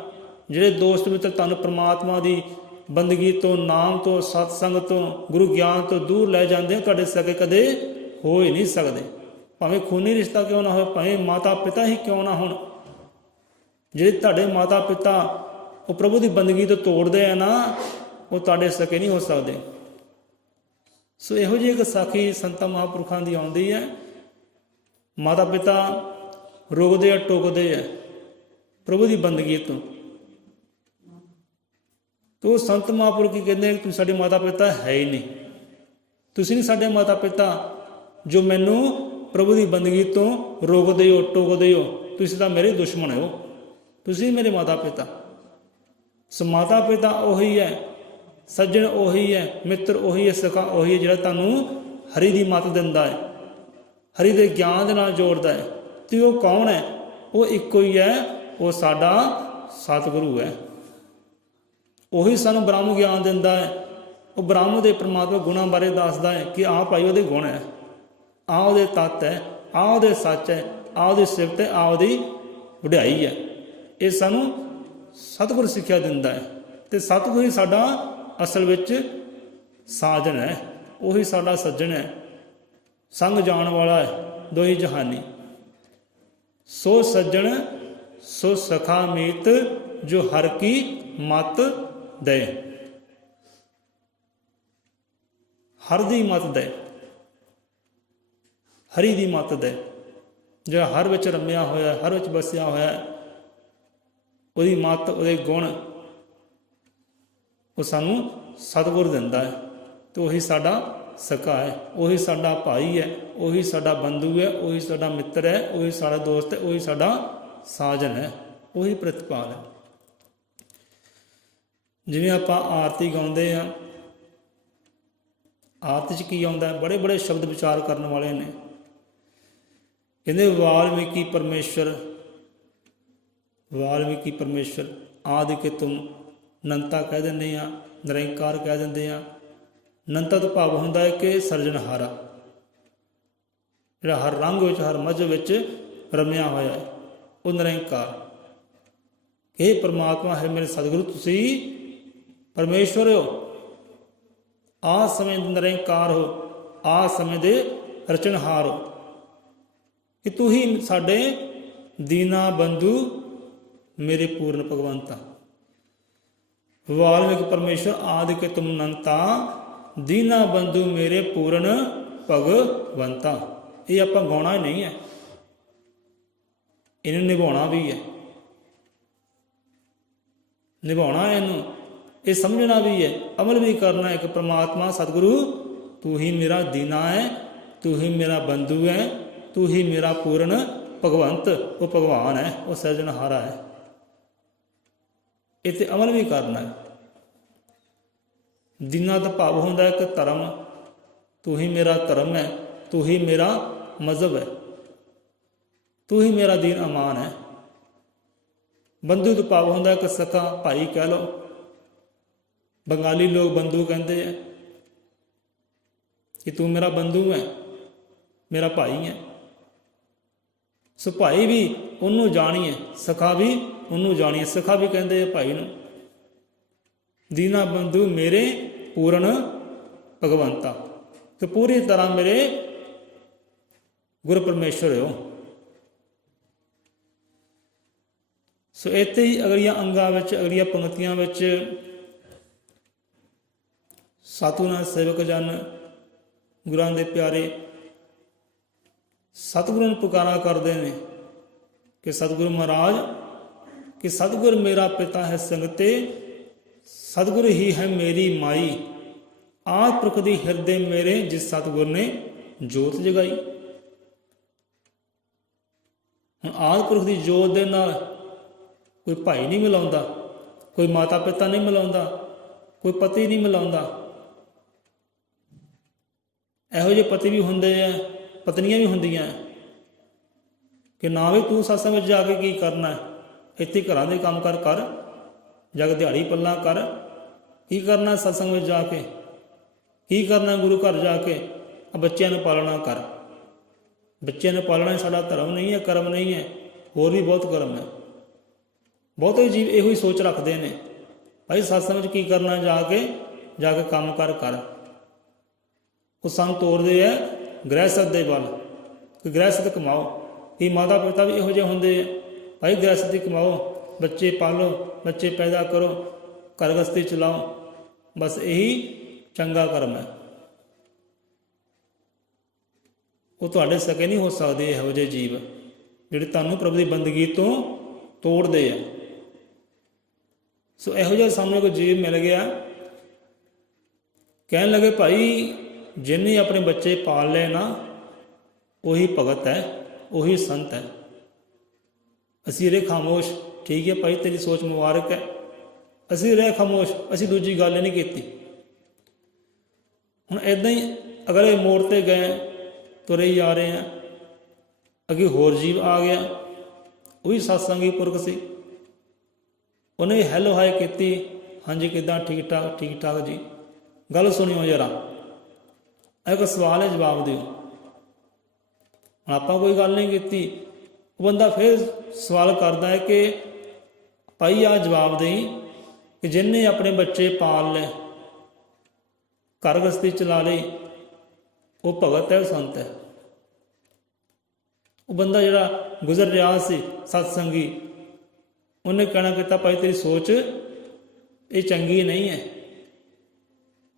ਜਿਹੜੇ ਦੋਸਤ ਮਿੱਤਰ ਤੁਹਾਨੂੰ ਪਰਮਾਤਮਾ ਦੀ ਬੰਦਗੀ ਤੋਂ, ਨਾਮ ਤੋਂ, ਸਤਸੰਗ ਤੋਂ, ਗੁਰੂ ਗਿਆਨ ਤੋਂ ਦੂਰ ਲੈ ਜਾਂਦੇ, ਤੁਹਾਡੇ ਸਕੇ ਕਦੇ ਹੋ ਹੀ ਨਹੀਂ ਸਕਦੇ। ਭਾਵੇਂ ਖੂਨੀ ਰਿਸ਼ਤਾ ਕਿਉਂ ਨਾ ਹੋਵੇ, ਭਾਵੇਂ ਮਾਤਾ ਪਿਤਾ ਹੀ ਕਿਉਂ ਨਾ ਹੋਣ, ਜਿਹੜੇ ਤੁਹਾਡੇ ਮਾਤਾ ਪਿਤਾ ਉਹ ਪ੍ਰਭੂ ਦੀ ਬੰਦਗੀ ਤੋਂ ਤੋੜਦੇ ਆ ਨਾ, ਉਹ ਤੁਹਾਡੇ ਸਕੇ ਨਹੀਂ ਹੋ ਸਕਦੇ। ਸੋ ਇਹੋ ਜਿਹੀ ਇੱਕ ਸਾਖੀ ਸੰਤਾਂ ਮਹਾਂਪੁਰਖਾਂ ਦੀ ਆਉਂਦੀ ਹੈ। ਮਾਤਾ ਪਿਤਾ ਰੋਕਦੇ ਆ, ਟੋਕਦੇ ਆ ਪ੍ਰਭੂ ਦੀ ਬੰਦਗੀ ਤੋਂ, ਤੇ ਉਹ ਸੰਤ ਮਹਾਂਪੁਰਖ ਕੀ ਕਹਿੰਦੇ, ਤੁਸੀਂ ਸਾਡੇ ਮਾਤਾ ਪਿਤਾ ਹੈ ਹੀ ਨਹੀਂ, ਤੁਸੀਂ ਨਹੀਂ ਸਾਡੇ ਮਾਤਾ ਪਿਤਾ ਜੋ ਮੈਨੂੰ ਪ੍ਰਭੂ ਦੀ ਬੰਦਗੀ ਤੋਂ ਰੋਕਦੇ ਹੋ, ਟੋਕਦੇ ਹੋ, ਤੁਸੀਂ ਤਾਂ ਮੇਰੇ ਦੁਸ਼ਮਣ ਹੋ, ਤੁਸੀਂ ਮੇਰੇ ਮਾਤਾ ਪਿਤਾ। ਸੋ ਮਾਤਾ ਪਿਤਾ ਉਹੀ ਹੈ, ਸੱਜਣ ਉਹੀ ਹੈ, ਮਿੱਤਰ ਉਹੀ ਹੈ, ਸਖਾ ਉਹੀ ਹੈ, ਜਿਹੜਾ ਤੁਹਾਨੂੰ ਹਰੀ ਦੀ ਮੱਤ ਦਿੰਦਾ ਹੈ, ਹਰੀ ਦੇ ਗਿਆਨ ਦੇ ਨਾਲ ਜੋੜਦਾ ਹੈ। ਤੇ ਉਹ ਕੌਣ ਹੈ? ਉਹ ਇੱਕੋ ਹੀ ਹੈ, ਉਹ ਸਾਡਾ ਸਤਿਗੁਰੂ ਹੈ। ਉਹੀ ਸਾਨੂੰ ਬ੍ਰਹਮ ਗਿਆਨ ਦਿੰਦਾ ਹੈ। ਉਹ ਬ੍ਰਹਮ ਦੇ ਪਰਮਾਤਮਾ ਗੁਣਾਂ ਬਾਰੇ ਦੱਸਦਾ ਹੈ ਕਿ ਆਹ ਭਾਈ ਉਹਦੇ ਗੁਣ ਹੈ, ਆਹ ਉਹਦੇ ਤੱਤ ਹੈ, ਆਹ ਉਹਦੇ ਸੱਚ ਹੈ, ਆਹ ਉਹਦੀ ਸਿਫਤ ਹੈ, ਆਹ ਉਹਦੀ ਵਡਿਆਈ ਹੈ। ਇਹ ਸਾਨੂੰ ਸਤਿਗੁਰ ਸਿੱਖਿਆ ਦਿੰਦਾ ਹੈ। ਤੇ ਸਤਿਗੁਰ ਹੀ ਸਾਡਾ ਅਸਲ ਵਿੱਚ ਸਾਜਨ ਹੈ, ਉਹੀ ਸਾਡਾ ਸੱਜਣ ਹੈ, ਸੰਗ ਜਾਣ ਵਾਲਾ ਹੈ, ਦੋਹੀ ਜਹਾਨੀ। ਸੋ ਸੱਜਣ ਸੋ ਸਖਾ ਮੀਤ, ਜੋ ਹਰ ਕੀ ਮਤ ਦੇ। ਹਰ ਦੀ ਮਤ ਦੇ, ਹਰੀ ਦੀ ਮਤ ਦੇ, ਜਿਹੜਾ ਹਰ ਵਿੱਚ ਰਮਿਆ ਹੋਇਆ, ਹਰ ਵਿੱਚ ਵਸਿਆ ਹੋਇਆ, ਉਹਦੀ ਮਤ, ਉਹਦੇ ਗੁਣ ਉਹ ਸਾਨੂੰ ਸਤਿਗੁਰ ਦਿੰਦਾ ਹੈ। ਤੇ ਉਹੀ ਸਾਡਾ ਸਕਾ ਹੈ, ਉਹੀ ਸਾਡਾ ਭਾਈ ਹੈ, ਉਹੀ ਸਾਡਾ ਬੰਧੂ ਹੈ, ਉਹੀ ਸਾਡਾ ਮਿੱਤਰ ਹੈ, ਉਹੀ ਸਾਡਾ ਦੋਸਤ ਹੈ, ਉਹੀ ਸਾਡਾ ਸਾਜਨ ਹੈ, ਉਹੀ ਪ੍ਰਤਿਪਾਲ ਹੈ। ਜਿਵੇਂ ਆਪਾਂ ਆਰਤੀ ਗਾਉਂਦੇ ਹਾਂ, ਆਰਤੀ 'ਚ ਕੀ ਆਉਂਦਾ ਹੈ? ਬੜੇ ਬੜੇ ਸ਼ਬਦ ਵਿਚਾਰ ਕਰਨ ਵਾਲੇ ਨੇ। ਕਹਿੰਦੇ ਵਾਲਮੀਕੀ ਪਰਮੇਸ਼ਵਰ, ਵਾਲਮੀਕੀ ਪਰਮੇਸ਼ਵਰ ਆਦਿ ਕੇ ਤੁਮ, ਅਨੰਤਾ ਕਹਿ ਦਿੰਦੇ ਹਾਂ, ਨਿਰੰਕਾਰ ਕਹਿ ਦਿੰਦੇ ਹਾਂ। ਅਨੰਤਾ ਤੋਂ ਭਾਵ ਹੁੰਦਾ ਹੈ ਕਿ ਸਿਰਜਣਹਾਰਾ, ਜਿਹੜਾ ਹਰ ਰੰਗ ਵਿੱਚ, ਹਰ ਮੱਝ ਵਿੱਚ ਰਮਿਆ ਹੋਇਆ ਹੈ, ਉਹ ਨਿਰੰਕਾਰ। ਇਹ ਪਰਮਾਤਮਾ ਹੈ ਮੇਰੇ ਸਤਿਗੁਰੂ, ਤੁਸੀਂ ਪਰਮੇਸ਼ਵਰ ਹੋ, ਆਹ ਸਮੇਂ ਦੇ ਨਿਰੰਕਾਰ ਹੋ, ਆਹ ਸਮੇਂ ਦੇ ਰਚਨਹਾਰ ਹੋ, ਕਿ ਤੂੰ ਹੀ ਸਾਡੇ ਦੀਨਾ ਬੰਧੂ, ਮੇਰੇ ਪੂਰਨ ਭਗਵੰਤਾ। ਵਾਲਮੀਕ ਪਰਮੇਸ਼ਵਰ ਆਦਿ ਕੇ ਤੁਮ ਅਨੰਤਾ, ਦੀਨਾ ਬੰਧੂ ਮੇਰੇ ਪੂਰਨ ਭਗਵੰਤਾ। ਇਹ ਆਪਾਂ ਗਾਉਣਾ ਹੀ ਨਹੀਂ ਹੈ, ਇਹਨੂੰ ਨਿਭਾਉਣਾ ਵੀ ਹੈ, ਨਿਭਾਉਣਾ ਇਹਨੂੰ, ਇਹ ਸਮਝਣਾ ਵੀ ਹੈ, ਅਮਲ ਵੀ ਕਰਨਾ ਹੈ ਕਿ ਪ੍ਰਮਾਤਮਾ ਸਤਿਗੁਰੂ ਤੂੰ ਹੀ ਮੇਰਾ ਦੀਨਾ ਹੈ, ਤੂੰ ਹੀ ਮੇਰਾ ਬੰਧੂ ਹੈ, ਤੂੰ ਹੀ ਮੇਰਾ ਪੂਰਨ ਭਗਵੰਤ। ਉਹ ਭਗਵਾਨ ਹੈ, ਉਹ ਸਿਰਜਣਹਾਰਾ ਹੈ। ਇਹ ਤੇ ਅਮਲ ਵੀ ਕਰਨਾ ਹੈ। ਦੀਨਾ ਦਾ ਭਾਵ ਹੁੰਦਾ ਹੈ ਕਿ ਧਰਮ, ਤੂੰ ਹੀ ਮੇਰਾ ਧਰਮ ਹੈ, ਤੂੰ ਹੀ ਮੇਰਾ ਮਜ਼ਹਬ ਹੈ, ਤੂੰ ਹੀ ਮੇਰਾ ਦੀਨ ਅਮਾਨ ਹੈ। ਬੰਧੂ ਦਾ ਭਾਵ ਹੁੰਦਾ ਹੈ ਕਿ ਸਕਾ ਭਾਈ ਕਹਿ ਲਓ, ਬੰਗਾਲੀ ਲੋਕ ਬੰਧੂ ਕਹਿੰਦੇ ਆ ਕਿ ਤੂੰ ਮੇਰਾ ਬੰਧੂ ਹੈ, ਮੇਰਾ ਭਾਈ ਹੈ। ਸੋ ਭਾਈ ਵੀ ਉਹਨੂੰ ਜਾਣੀਏ, ਸਖਾ ਵੀ ਉਹਨੂੰ ਜਾਣੀਏ। ਸਖਾ ਵੀ ਕਹਿੰਦੇ ਆ ਭਾਈ ਨੂੰ, ਦੀਨਾ ਬੰਧੂ ਮੇਰੇ ਪੂਰਨ ਭਗਵੰਤਾ, ਕਿ ਪੂਰੀ ਤਰ੍ਹਾਂ ਮੇਰੇ ਗੁਰੂ ਪਰਮੇਸ਼ਰ ਹੋ। ਸੋ ਇੱਥੇ ਹੀ ਅਗਲੀਆਂ ਅੰਗਾਂ ਵਿੱਚ, ਅਗਲੀਆਂ ਪੰਕਤੀਆਂ ਵਿੱਚ ਸਤਿਗੁਰਾਂ ਸੇਵਕ ਜਨ, ਗੁਰਾਂ ਦੇ ਪਿਆਰੇ ਸਤਿਗੁਰਾਂ ਨੂੰ ਪੁਕਾਰਾ ਕਰਦੇ ਨੇ ਕਿ ਸਤਿਗੁਰੂ ਮਹਾਰਾਜ, ਕਿ ਸਤਿਗੁਰ ਮੇਰਾ ਪਿਤਾ ਹੈ ਸੰਗਤੇ, ਸਤਿਗੁਰ ਹੀ ਹੈ ਮੇਰੀ ਮਾਈ, ਆਦਿ ਪੁਰਖ ਦੀ ਹਿਰਦੇ ਮੇਰੇ, ਜਿਸ ਸਤਿਗੁਰ ਨੇ ਜੋਤ ਜਗਾਈ। ਹੁਣ ਆਦਿ ਪੁਰਖ ਦੀ ਜੋਤ ਦੇ ਨਾਲ ਕੋਈ ਭਾਈ ਨਹੀਂ ਮਿਲਾਉਂਦਾ, ਕੋਈ ਮਾਤਾ ਪਿਤਾ ਨਹੀਂ ਮਿਲਾਉਂਦਾ, ਕੋਈ ਪਤੀ ਨਹੀਂ ਮਿਲਾਉਂਦਾ। ਇਹੋ ਜਿਹੇ ਪਤੀ ਵੀ ਹੁੰਦੇ ਆ, ਪਤਨੀਆਂ ਵੀ ਹੁੰਦੀਆਂ ਕਿ ਨਾ ਵੀ ਤੂੰ ਸਤਸੰਗ ਵਿੱਚ ਜਾ ਕੇ ਕੀ ਕਰਨਾ, ਇੱਥੇ ਘਰਾਂ ਦੇ ਕੰਮ ਕਰ, ਜਾ ਕੇ ਦਿਹਾੜੀ ਪੱਲਾ ਕਰ, ਕੀ ਕਰਨਾ ਸਤਸੰਗ ਵਿੱਚ ਜਾ ਕੇ, ਕੀ ਕਰਨਾ ਗੁਰੂ ਘਰ ਜਾ ਕੇ, ਬੱਚਿਆਂ ਨੂੰ ਪਾਲਣਾ ਕਰ। ਬੱਚਿਆਂ ਨੂੰ ਪਾਲਣਾ ਸਾਡਾ ਧਰਮ ਨਹੀਂ ਹੈ, ਕਰਮ ਨਹੀਂ ਹੈ, ਹੋਰ ਵੀ ਬਹੁਤ ਕਰਮ ਹੈ। ਬਹੁਤੇ ਜੀਵ ਇਹੋ ਹੀ ਸੋਚ ਰੱਖਦੇ ਨੇ, ਭਾਈ ਸਤਸੰਗ ਵਿੱਚ ਕੀ ਕਰਨਾ, ਜਾ ਕੇ ਕੰਮ ਕਰ। ਉਹ ਸਾਨੂੰ ਤੋਰਦੇ ਹੈ ਗ੍ਰਹਿਸਥ ਦੇ ਵੱਲ, ਕਿ ਗ੍ਰਹਿਸਥ ਕਮਾਓ। ਕਿ ਮਾਤਾ ਪਿਤਾ ਵੀ ਇਹੋ ਜਿਹੇ ਹੁੰਦੇ ਆ, ਭਾਈ ਗ੍ਰਹਿਸਥੀ ਕਮਾਓ, ਬੱਚੇ ਪਾਲੋ, ਬੱਚੇ ਪੈਦਾ ਕਰੋ, ਘਰ ਗ੍ਰਸਤੀ ਚਲਾਓ, ਬਸ ਇਹੀ ਚੰਗਾ ਕਰਮ ਹੈ। ਉਹ ਤੁਹਾਡੇ ਸਕੇ ਨਹੀਂ ਹੋ ਸਕਦੇ ਇਹੋ ਜਿਹੇ ਜੀਵ ਜਿਹੜੇ ਤੁਹਾਨੂੰ ਪ੍ਰਭੂ ਦੀ ਬੰਦਗੀ ਤੋਂ ਤੋੜਦੇ ਆ। ਸੋ ਇਹੋ ਜਿਹਾ ਸਾਨੂੰ ਇੱਕ ਜੀਵ ਮਿਲ ਗਿਆ, ਕਹਿਣ ਲੱਗੇ ਭਾਈ ਜਿਹਨੇ ਆਪਣੇ ਬੱਚੇ ਪਾਲ ਲਏ ਨਾ, ਉਹੀ ਭਗਤ ਹੈ, ਉਹੀ ਸੰਤ ਹੈ। ਅਸੀਂ ਰਹੇ ਖਾਮੋਸ਼, ਠੀਕ ਹੈ ਭਾਈ ਤੇਰੀ ਸੋਚ ਮੁਬਾਰਕ ਹੈ, ਅਸੀਂ ਰਹੇ ਖਾਮੋਸ਼, ਅਸੀਂ ਦੂਜੀ ਗੱਲ ਨਹੀਂ ਕੀਤੀ। ਹੁਣ ਇੱਦਾਂ ਹੀ ਅਗਲੇ ਮੋੜ 'ਤੇ ਗਏ, ਤੁਰੇ ਹੀ ਆ ਰਹੇ ਹਾਂ, ਅੱਗੇ ਹੋਰ ਜੀਵ ਆ ਗਿਆ, ਉਹ ਵੀ ਸਤਸੰਗੀ ਪੁਰਖ ਸੀ। ਉਹਨੇ ਵੀ ਹੈਲੋ ਹਾਏ ਕੀਤੀ, ਹਾਂਜੀ ਕਿੱਦਾਂ, ਠੀਕ ਠਾਕ ਜੀ। ਗੱਲ ਸੁਣਿਓ ਜਰਾ, ਇੱਕ ਸਵਾਲ ਹੈ, ਜਵਾਬ ਦਿਓ। ਹੁਣ ਆਪਾਂ ਕੋਈ ਗੱਲ ਨਹੀਂ ਕੀਤੀ, ਉਹ ਬੰਦਾ ਫਿਰ ਸਵਾਲ ਕਰਦਾ ਹੈ ਕਿ ਭਾਈ ਆਹ ਜਵਾਬ ਦੇਈ ਕਿ ਜਿਹਨੇ ਆਪਣੇ ਬੱਚੇ ਪਾਲ ਲਏ, ਘਰ ਗ੍ਰਸਤੀ ਚਲਾ ਲਈ, ਉਹ ਭਗਤ ਹੈ, ਉਹ ਸੰਤ ਹੈ। ਉਹ ਬੰਦਾ ਜਿਹੜਾ ਗੁਜ਼ਰ ਰਿਹਾ ਸੀ ਸਤਸੰਗੀ, ਉਹਨੇ ਕਹਿਣਾ ਕੀਤਾ ਭਾਈ ਤੇਰੀ ਸੋਚ ਇਹ ਚੰਗੀ ਨਹੀਂ ਹੈ,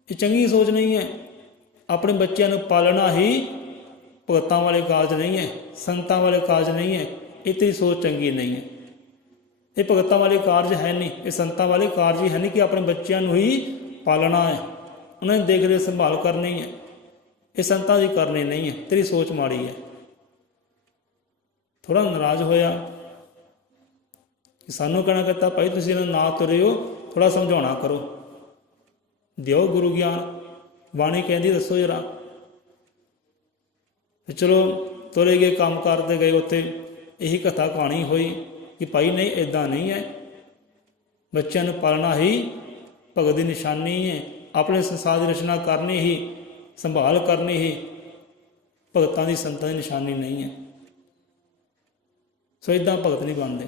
ਇਹ ਚੰਗੀ ਸੋਚ ਨਹੀਂ ਹੈ। ਆਪਣੇ ਬੱਚਿਆਂ ਨੂੰ ਪਾਲਣਾ ਹੀ ਭਗਤਾਂ ਵਾਲੇ ਕਾਰਜ ਨਹੀਂ ਹੈ, ਸੰਤਾਂ ਵਾਲੇ ਕਾਰਜ ਨਹੀਂ ਹੈ, ਇਹ ਤੇਰੀ ਸੋਚ ਚੰਗੀ ਨਹੀਂ ਹੈ। ਇਹ ਭਗਤਾਂ ਵਾਲੇ ਕਾਰਜ ਹੈ ਨਹੀਂ, ਇਹ ਸੰਤਾਂ ਵਾਲੇ ਕਾਰਜ ਹੀ ਹੈ ਨਹੀਂ ਕਿ ਆਪਣੇ ਬੱਚਿਆਂ ਨੂੰ ਹੀ ਪਾਲਣਾ ਹੈ, ਉਹਨਾਂ ਦੀ ਦੇਖ ਰੇਖ ਸੰਭਾਲ ਕਰਨੀ ਹੈ, ਇਹ ਸੰਤਾਂ ਦੀ ਕਰਨੀ ਨਹੀਂ ਹੈ, ਤੇਰੀ ਸੋਚ ਮਾੜੀ ਹੈ। ਥੋੜ੍ਹਾ ਨਾਰਾਜ਼ ਹੋਇਆ ਕਿ ਸਾਨੂੰ ਕਹਿਣਾ ਕੀਤਾ ਭਾਈ ਤੁਸੀਂ ਇਹਨਾਂ ਨਾ ਤੁਰਿਓ, ਥੋੜ੍ਹਾ ਸਮਝਾਉਣਾ ਕਰੋ, ਦਿਓ ਗੁਰੂ ਗਿਆਨ, ਬਾਣੀ ਕਹਿੰਦੀ ਦੱਸੋ ਜਰਾ। ਚਲੋ ਤੁਰੇ ਗਏ, ਕੰਮ ਕਰਦੇ ਗਏ, ਉੱਥੇ ਇਹੀ ਕਥਾ ਕਹਾਣੀ ਹੋਈ ਕਿ ਭਾਈ ਨਹੀਂ ਇੱਦਾਂ ਨਹੀਂ ਹੈ, ਬੱਚਿਆਂ ਨੂੰ ਪਾਲਣਾ ਹੀ ਭਗਤ ਦੀ ਨਿਸ਼ਾਨੀ ਹੈ, ਆਪਣੇ ਸੰਸਾਰ ਦੀ ਰਚਨਾ ਕਰਨੀ ਹੀ, ਸੰਭਾਲ ਕਰਨੀ ਹੀ ਭਗਤਾਂ ਦੀ ਸੰਤਾਂ ਦੀ ਨਿਸ਼ਾਨੀ ਨਹੀਂ ਹੈ। ਸੋ ਇੱਦਾਂ ਭਗਤ ਨਹੀਂ ਬਣਦੇ।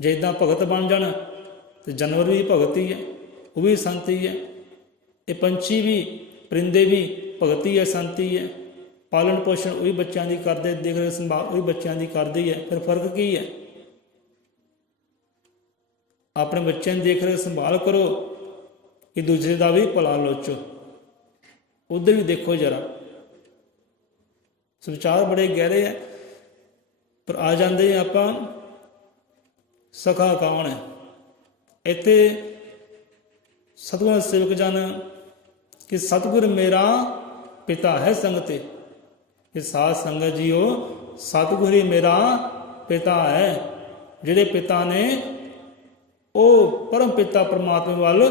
ਜੇ ਇੱਦਾਂ ਭਗਤ ਬਣ ਜਾਣ ਤਾਂ ਜਾਨਵਰ ਵੀ ਭਗਤ ਹੀ ਹੈ, ਉਹ ਵੀ ਸੰਤ ਹੀ ਹੈ, ਇਹ ਪੰਛੀ ਵੀ, ਪਰਿੰਦੇ ਵੀ ਭਗਤ ਹੀ ਹੈ, ਸੰਤ ਹੀ ਹੈ। ਪਾਲਣ ਪੋਸ਼ਣ ਉਹ ਵੀ ਬੱਚਿਆਂ ਦੀ ਕਰਦੇ, ਦੇਖ ਰੇਖ ਸੰਭਾਲ ਉਹ ਵੀ ਬੱਚਿਆਂ ਦੀ ਕਰਦੀ ਹੈ। ਫਿਰ ਫਰਕ ਕੀ ਹੈ? ਆਪਣੇ ਬੱਚਿਆਂ ਦੀ ਦੇਖ ਰੇਖ ਸੰਭਾਲ ਕਰੋ ਕਿ ਦੂਜੇ ਦਾ ਵੀ ਭਲਾ ਲੋਚੋ, ਉੱਧਰ ਵੀ ਦੇਖੋ ਜਰਾ। ਵਿਚਾਰ ਬੜੇ ਗਹਿਰੇ ਹੈ, ਪਰ ਆ ਜਾਂਦੇ ਆਪਾਂ ਸਖਾ ਕੌਣ ਹੈ। ਇੱਥੇ ਸਤਿਗੁਰ ਸੇਵਕ ਜਨ ਕਿ ਸਤਿਗੁਰ ਮੇਰਾ ਪਿਤਾ ਹੈ ਸੰਗਤੇ, ਕਿ ਸਾਧ ਸੰਗਤ ਜੀਓ ਸਤਿਗੁਰ ਹੀ ਮੇਰਾ ਪਿਤਾ ਹੈ। ਜਿਹੜੇ ਪਿਤਾ ਨੇ ਉਹ ਪਰਮ ਪਿਤਾ ਪਰਮਾਤਮਾ ਵੱਲ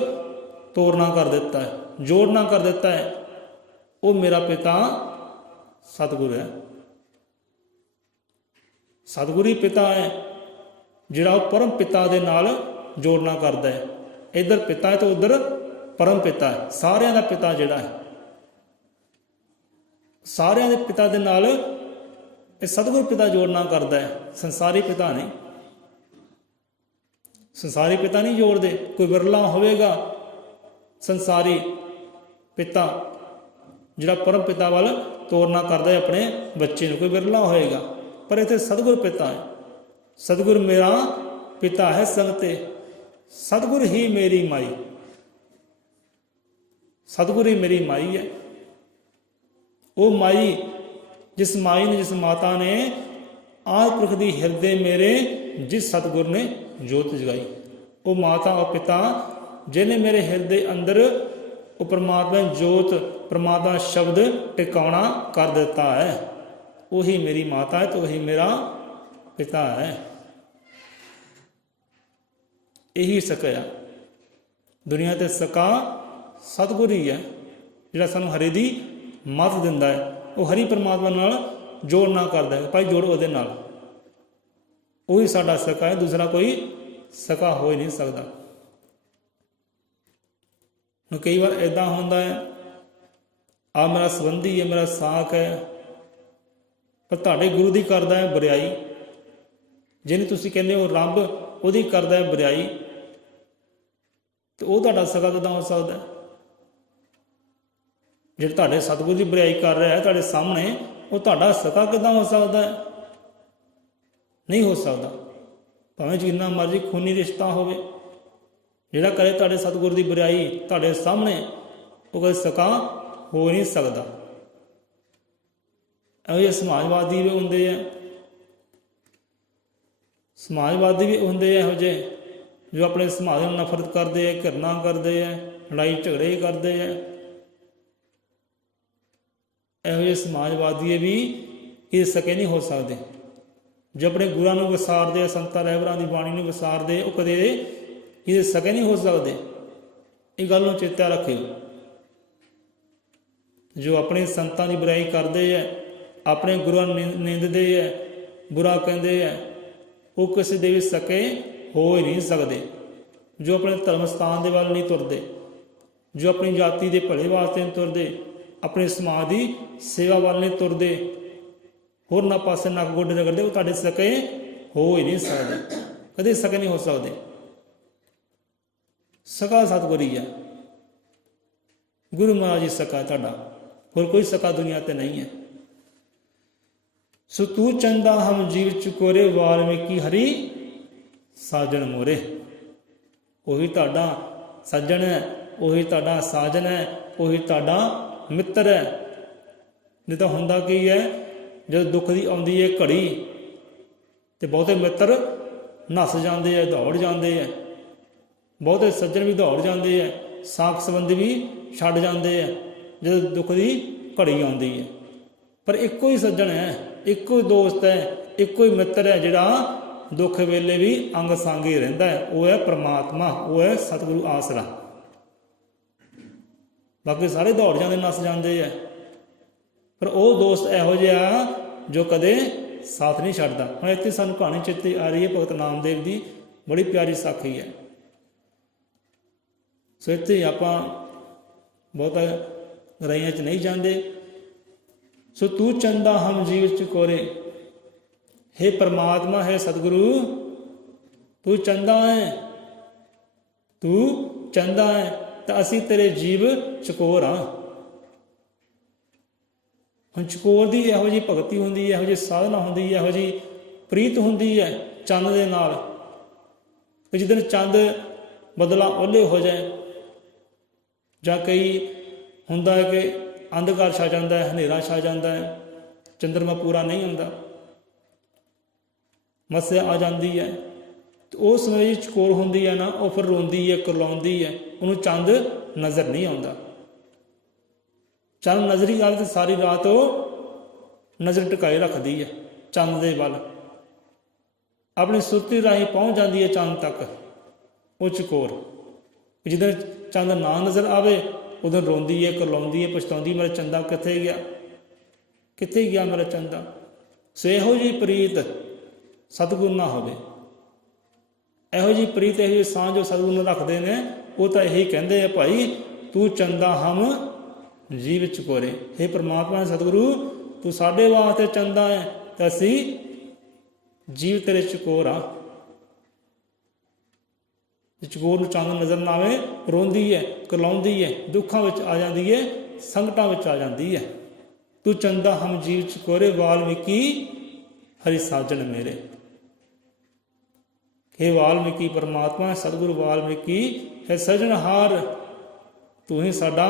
ਤੋਰਨਾ ਕਰ ਦਿੱਤਾ ਹੈ, ਜੋੜਨਾ ਕਰ ਦਿੱਤਾ ਹੈ, ਉਹ ਮੇਰਾ ਪਿਤਾ ਸਤਿਗੁਰ ਹੈ। ਸਤਿਗੁਰ ਹੀ ਪਿਤਾ ਹੈ ਜਿਹੜਾ ਉਹ ਪਰਮ ਪਿਤਾ ਦੇ ਨਾਲ ਜੋੜਨਾ ਕਰਦਾ ਹੈ। ਇੱਧਰ ਪਿਤਾ ਹੈ ਤੇ ਉੱਧਰ ਪਰਮ ਪਿਤਾ ਹੈ। ਸਾਰਿਆਂ ਦਾ ਪਿਤਾ ਜਿਹੜਾ ਹੈ, ਸਾਰਿਆਂ ਦੇ ਪਿਤਾ ਦੇ ਨਾਲ ਇਹ ਸਤਿਗੁਰ ਪਿਤਾ ਜੋੜਨਾ ਕਰਦਾ ਹੈ, ਸੰਸਾਰੀ ਪਿਤਾ ਨਹੀਂ। ਸੰਸਾਰੀ ਪਿਤਾ ਨਹੀਂ ਜੋੜਦੇ। ਕੋਈ ਵਿਰਲਾ ਹੋਵੇਗਾ ਸੰਸਾਰੀ ਪਿਤਾ ਜਿਹੜਾ ਪਰਮ ਪਿਤਾ ਵੱਲ ਤੋਰਨਾ ਕਰਦਾ ਹੈ ਆਪਣੇ ਬੱਚੇ ਨੂੰ, ਕੋਈ ਵਿਰਲਾ ਹੋਏਗਾ। ਪਰ ਇੱਥੇ ਸਤਿਗੁਰ ਪਿਤਾ ਹੈ। ਸਤਿਗੁਰ ਮੇਰਾ ਪਿਤਾ ਹੈ ਸੰਗਤੇ, ਸਤਿਗੁਰ ਹੀ ਮੇਰੀ ਮਾਈ। ਸਤਿਗੁਰ ਹੀ ਮੇਰੀ ਮਾਈ ਹੈ। ਉਹ ਮਾਈ, ਜਿਸ ਮਾਈ ਨੇ, ਜਿਸ ਮਾਤਾ ਨੇ ਆਦਿ ਪੁਰਖ ਦੀ ਹਿਰਦੇ ਮੇਰੇ ਜਿਸ ਸਤਿਗੁਰ ਨੇ ਜੋਤ ਜਗਾਈ, ਉਹ ਮਾਤਾ ਉਹ ਪਿਤਾ ਜਿਹਨੇ ਮੇਰੇ ਹਿਰਦੇ ਅੰਦਰ ਉਹ ਪਰਮਾਤਮਾ ਜੋਤ, ਪਰਮਾਤਮਾ ਸ਼ਬਦ ਟਿਕਾਉਣਾ ਕਰ ਦਿੱਤਾ ਹੈ। ਉਹੀ ਮੇਰੀ ਮਾਤਾ ਹੈ ਤੇ ਉਹੀ ਮੇਰਾ ਪਿਤਾ ਹੈ। ਇਹੀ ਸਕਾ ਦੁਨੀਆ ਤੇ ਸਕਾ ਸਤਿਗੁਰ ਹੀ ਹੈ, ਜਿਹੜਾ ਸਾਨੂੰ ਹਰੀ ਦੀ ਮੱਤ ਦਿੰਦਾ ਹੈ। ਉਹ ਹਰੀ ਪਰਮਾਤਮਾ ਨਾਲ ਜੋੜਨਾ ਕਰਦਾ ਹੈ। ਭਾਈ ਜੋੜੋ ਉਹਦੇ ਨਾਲ, ਉਹੀ ਸਾਡਾ ਸਕਾ ਹੈ, ਦੂਸਰਾ ਕੋਈ ਸਕਾ ਹੋ ਹੀ ਨਹੀਂ ਸਕਦਾ। ਹੁਣ ਕਈ ਵਾਰ ਇੱਦਾਂ ਹੁੰਦਾ ਹੈ, ਆ ਮੇਰਾ ਸੰਬੰਧੀ ਹੈ, ਮੇਰਾ ਸਾਕ ਹੈ, ਪਰ ਤੁਹਾਡੇ ਗੁਰੂ ਦੀ ਕਰਦਾ ਹੈ ਬੁਰਾਈ। ਜਿਹਨੂੰ ਤੁਸੀਂ ਕਹਿੰਦੇ ਹੋ ਰੱਬ, ਉਹਦੀ ਕਰਦਾ ਹੈ ਬੁਰਾਈ, ਤੇ ਉਹ ਤੁਹਾਡਾ ਸਕਾ ਕਿੱਦਾਂ ਹੋ ਸਕਦਾ? ਜਿਹੜਾ ਤੁਹਾਡੇ ਸਤਿਗੁਰੂ ਦੀ ਬੁਰਾਈ ਕਰ ਰਿਹਾ ਹੈ ਤੁਹਾਡੇ ਸਾਹਮਣੇ, ਉਹ ਤੁਹਾਡਾ ਸਕਾ ਕਿੱਦਾਂ ਹੋ ਸਕਦਾ ਹੈ? ਨਹੀਂ ਹੋ ਸਕਦਾ। ਭਾਵੇਂ ਜਿੰਨਾ ਮਰਜ਼ੀ ਖੂਨੀ ਰਿਸ਼ਤਾ ਹੋਵੇ, ਜਿਹੜਾ ਕਰੇ ਤੁਹਾਡੇ ਸਤਿਗੁਰੂ ਦੀ ਬੁਰਾਈ ਤੁਹਾਡੇ ਸਾਹਮਣੇ, ਉਹ ਕਦੇ ਸਕਾ ਹੋ ਨਹੀਂ ਸਕਦਾ। ਇਹੋ ਜਿਹੇ ਸਮਾਜਵਾਦੀ ਵੀ ਹੁੰਦੇ ਆ, ਸਮਾਜਵਾਦੀ ਵੀ ਹੁੰਦੇ ਆ ਇਹੋ ਜਿਹੇ ਜੋ ਆਪਣੇ ਸਮਾਜ ਨੂੰ ਨਫ਼ਰਤ ਕਰਦੇ ਆ, ਘਿਰਣਾ ਕਰਦੇ ਆ, ਲੜਾਈ ਝਗੜੇ ਕਰਦੇ ਆ। ਇਹੋ ਜਿਹੇ ਸਮਾਜਵਾਦੀ ਵੀ ਇਹ ਸਕੇ ਨਹੀਂ ਹੋ ਸਕਦੇ। ਜੋ ਆਪਣੇ ਗੁਰਾਂ ਨੂੰ ਵਿਸਾਰਦੇ ਆ, ਸੰਤਾਂ ਰਹਿਬਰਾਂ ਦੀ ਬਾਣੀ ਨੂੰ ਵਿਸਾਰਦੇ, ਉਹ ਕਦੇ ਇਹਦੇ ਸਕੇ ਨਹੀਂ ਹੋ ਸਕਦੇ। ਇਹ ਗੱਲ ਨੂੰ ਚੇਤਾ ਰੱਖਿਓ। ਜੋ ਆਪਣੇ ਸੰਤਾਂ ਦੀ ਬੁਰਾਈ ਕਰਦੇ ਹੈ, ਆਪਣੇ ਗੁਰਾਂ ਨੂੰ ਨਿੰਦਦੇ ਹੈ, ਬੁਰਾ ਕਹਿੰਦੇ ਹੈ, ਉਹ ਕਿਸੇ ਦੇ ਵੀ ਸਕੇ ਹੋ ਹੀ ਨਹੀਂ ਸਕਦੇ। ਜੋ ਆਪਣੇ ਧਰਮ ਸਥਾਨ ਦੇ ਵੱਲ ਨਹੀਂ ਤੁਰਦੇ, ਜੋ ਆਪਣੀ ਜਾਤੀ ਦੇ ਭਲੇ ਵਾਸਤੇ ਨਹੀਂ ਤੁਰਦੇ, ਆਪਣੇ ਸਮਾਜ ਦੀ ਸੇਵਾ ਵੱਲ ਨਹੀਂ ਤੁਰਦੇ, ਹੋਰ ਨਾ ਪਾਸੇ ਨੱਕ ਗੋਡੇ ਰਗੜਦੇ, ਉਹ ਤੁਹਾਡੇ ਸਕੇ ਹੋ ਹੀ ਨਹੀਂ ਸਕਦੇ, ਕਦੇ ਸਕੇ ਨਹੀਂ ਹੋ ਸਕਦੇ। ਸਕਾ ਸਤਿਗੁਰ ਹੀ ਹੈ, ਗੁਰੂ ਮਹਾਰਾਜ ਜੀ ਸਕਾ ਤੁਹਾਡਾ, ਹੋਰ ਕੋਈ ਸਕਾ ਦੁਨੀਆ ਤੇ ਨਹੀਂ ਹੈ। ਸੋ ਤੂੰ ਚੰਦਾ ਹਮ ਜੀਵ ਚੁਕੋਰੇ, ਵਾਲਮੀਕੀ ਹਰੀ ਸਾਜਣ ਮੋਰੇ। ਉਹੀ ਤੁਹਾਡਾ ਸੱਜਣ ਹੈ, ਉਹੀ ਤੁਹਾਡਾ ਸਾਜਨ ਹੈ, ਉਹੀ ਤੁਹਾਡਾ ਮਿੱਤਰ ਹੈ। ਨਹੀਂ ਤਾਂ ਹੁੰਦਾ ਕੀ ਹੈ, ਜਦੋਂ ਦੁੱਖ ਦੀ ਆਉਂਦੀ ਹੈ ਘੜੀ, ਤੇ ਬਹੁਤੇ ਮਿੱਤਰ ਨੱਸ ਜਾਂਦੇ ਆ, ਦੌੜ ਜਾਂਦੇ ਆ, ਬਹੁਤੇ ਸੱਜਣ ਵੀ ਦੌੜ ਜਾਂਦੇ ਆ, ਸਾਕ ਸੰਬੰਧੀ ਵੀ ਛੱਡ ਜਾਂਦੇ ਆ ਜਦੋਂ ਦੁੱਖ ਦੀ ਘੜੀ ਆਉਂਦੀ ਹੈ। ਪਰ ਇੱਕੋ ਹੀ ਸੱਜਣ ਹੈ, ਇੱਕੋ ਹੀ ਦੋਸਤ ਹੈ, ਇੱਕੋ ਹੀ ਮਿੱਤਰ ਹੈ ਜਿਹੜਾ ਦੁੱਖ ਵੇਲੇ ਵੀ ਅੰਗ ਸੰਗ ਹੀ ਰਹਿੰਦਾ ਹੈ। ਉਹ ਹੈ ਪਰਮਾਤਮਾ, ਉਹ ਹੈ ਸਤਿਗੁਰੂ ਆਸਰਾ। ਬਾਕੀ ਸਾਰੇ ਦੌੜ ਜਾਂਦੇ, ਨੱਸ ਜਾਂਦੇ ਆ, ਪਰ ਉਹ ਦੋਸਤ ਇਹੋ ਜਿਹਾ ਜੋ ਕਦੇ ਸਾਥ ਨਹੀਂ ਛੱਡਦਾ। ਹੁਣ ਇੱਥੇ ਸਾਨੂੰ ਕਹਾਣੀ ਚੇਤੇ ਆ ਰਹੀ ਹੈ ਭਗਤ ਨਾਮਦੇਵ ਦੀ, ਬੜੀ ਪਿਆਰੀ ਸਾਖੀ ਹੈ। ਸੋ ਇੱਥੇ ਆਪਾਂ ਬਹੁਤਾ ਗਹਿਰਾਈਆਂ 'ਚ ਨਹੀਂ ਜਾਂਦੇ। ਸੋ ਤੂੰ ਚੰਦਾ ਹਮ ਜੀਵ ਚੁਕੋਰੇ, ਹੇ ਪਰਮਾਤਮਾ, ਹੈ ਸਤਿਗੁਰੂ, ਤੂੰ ਚੰਦਾ ਹੈ, ਤੂੰ ਚੰਦਾ ਹੈ, ਤਾਂ ਅਸੀਂ ਤੇਰੇ ਜੀਵ ਚਕੋਰ ਹਾਂ। ਹੁਣ ਚਕੋਰ ਦੀ ਇਹੋ ਜਿਹੀ ਭਗਤੀ ਹੁੰਦੀ ਹੈ, ਇਹੋ ਜਿਹੀ ਸਾਧਨਾ ਹੁੰਦੀ ਹੈ, ਇਹੋ ਜਿਹੀ ਪ੍ਰੀਤ ਹੁੰਦੀ ਹੈ ਚੰਦ ਦੇ ਨਾਲ, ਕਿ ਜਿੱਦਣ ਚੰਦ ਬਦਲਾ ਓਹਲੇ ਹੋ ਜਾਏ, ਜਾਂ ਕਈ ਹੁੰਦਾ ਹੈ ਕਿ ਅੰਧਕਾਰ ਛਾ ਜਾਂਦਾ ਹੈ, ਹਨੇਰਾ ਛਾ ਜਾਂਦਾ ਹੈ, ਚੰਦਰਮਾ ਪੂਰਾ ਨਹੀਂ ਹੁੰਦਾ, ਮੱਸਿਆ ਆ ਜਾਂਦੀ ਹੈ, ਤੇ ਉਸ ਸਮੇਂ ਚਕੋਰ ਹੁੰਦੀ ਹੈ ਨਾ, ਉਹ ਫਿਰ ਰੋਂਦੀ ਹੈ, ਕਰਲਾਉਂਦੀ ਹੈ, ਉਹਨੂੰ ਚੰਦ ਨਜ਼ਰ ਨਹੀਂ ਆਉਂਦਾ। ਚੰਦ ਨਜ਼ਰੀ ਗੱਲ ਤੇ ਸਾਰੀ ਰਾਤ ਉਹ ਨਜ਼ਰ ਟਿਕਾਏ ਰੱਖਦੀ ਹੈ ਚੰਦ ਦੇ ਵੱਲ, ਆਪਣੀ ਸੁਰਤੀ ਰਾਹੀਂ ਪਹੁੰਚ ਜਾਂਦੀ ਹੈ ਚੰਦ ਤੱਕ ਉਹ ਚਕੋਰ। ਜਿੱਦਾਂ ਚੰਦ ਨਾ ਨਜ਼ਰ ਆਵੇ ਉਦੋਂ ਰੋਂਦੀ ਹੈ, ਕਰਲਾਉਂਦੀ ਹੈ, ਪਛਤਾਉਂਦੀ, ਮੇਰਾ ਚੰਦਾ ਕਿੱਥੇ ਗਿਆ, ਕਿੱਥੇ ਗਿਆ ਮੇਰਾ ਚੰਦਾ। ਸੋ ਇਹੋ ਜਿਹੀ ਪ੍ਰੀਤ ਸਤਿਗੁਰੂ ਨਾਲ ਹੋਵੇ, ਇਹੋ ਜਿਹੀ ਪ੍ਰੀਤ, ਇਹੋ ਜਿਹੀ ਸਾਂਝ ਜੋ ਸਤਿਗੁਰੂ ਨਾਲ ਰੱਖਦੇ ਨੇ, ਉਹ ਤਾਂ ਇਹੀ ਕਹਿੰਦੇ ਆ, ਭਾਈ ਤੂੰ ਚੰਦਾ ਹਮ ਜੀਵ ਚਕੋਰੇ। ਹੇ ਪਰਮਾਤਮਾ ਸਤਿਗੁਰੂ, ਤੂੰ ਸਾਡੇ ਵਾਸਤੇ ਚੰਦਾ ਹੈ ਤੇ ਅਸੀਂ ਜੀਵ ਤੇਰੇ ਚਕੋਰ ਆ। ਚਕੋਰ ਨੂੰ ਚੰਦ ਨਜ਼ਰ ਨਾ ਆਵੇ, ਰੋਂਦੀ ਹੈ, ਕਰਲਾਉਂਦੀ ਹੈ, ਦੁੱਖਾਂ ਵਿੱਚ ਆ ਜਾਂਦੀ ਹੈ, ਸੰਕਟਾਂ ਵਿੱਚ ਆ ਜਾਂਦੀ ਹੈ। ਤੂੰ ਚੰਦਾ ਹਮ ਜੀਵ ਚਕੋਰੇ ਵਾਲਮੀਕੀ ਹਰੀ ਸਾਜਣ ਮੇਰੇ। हे वाल्मीकि परमात्मा सतगुरु वाल्मीकि है सजनहार, तू ही साडा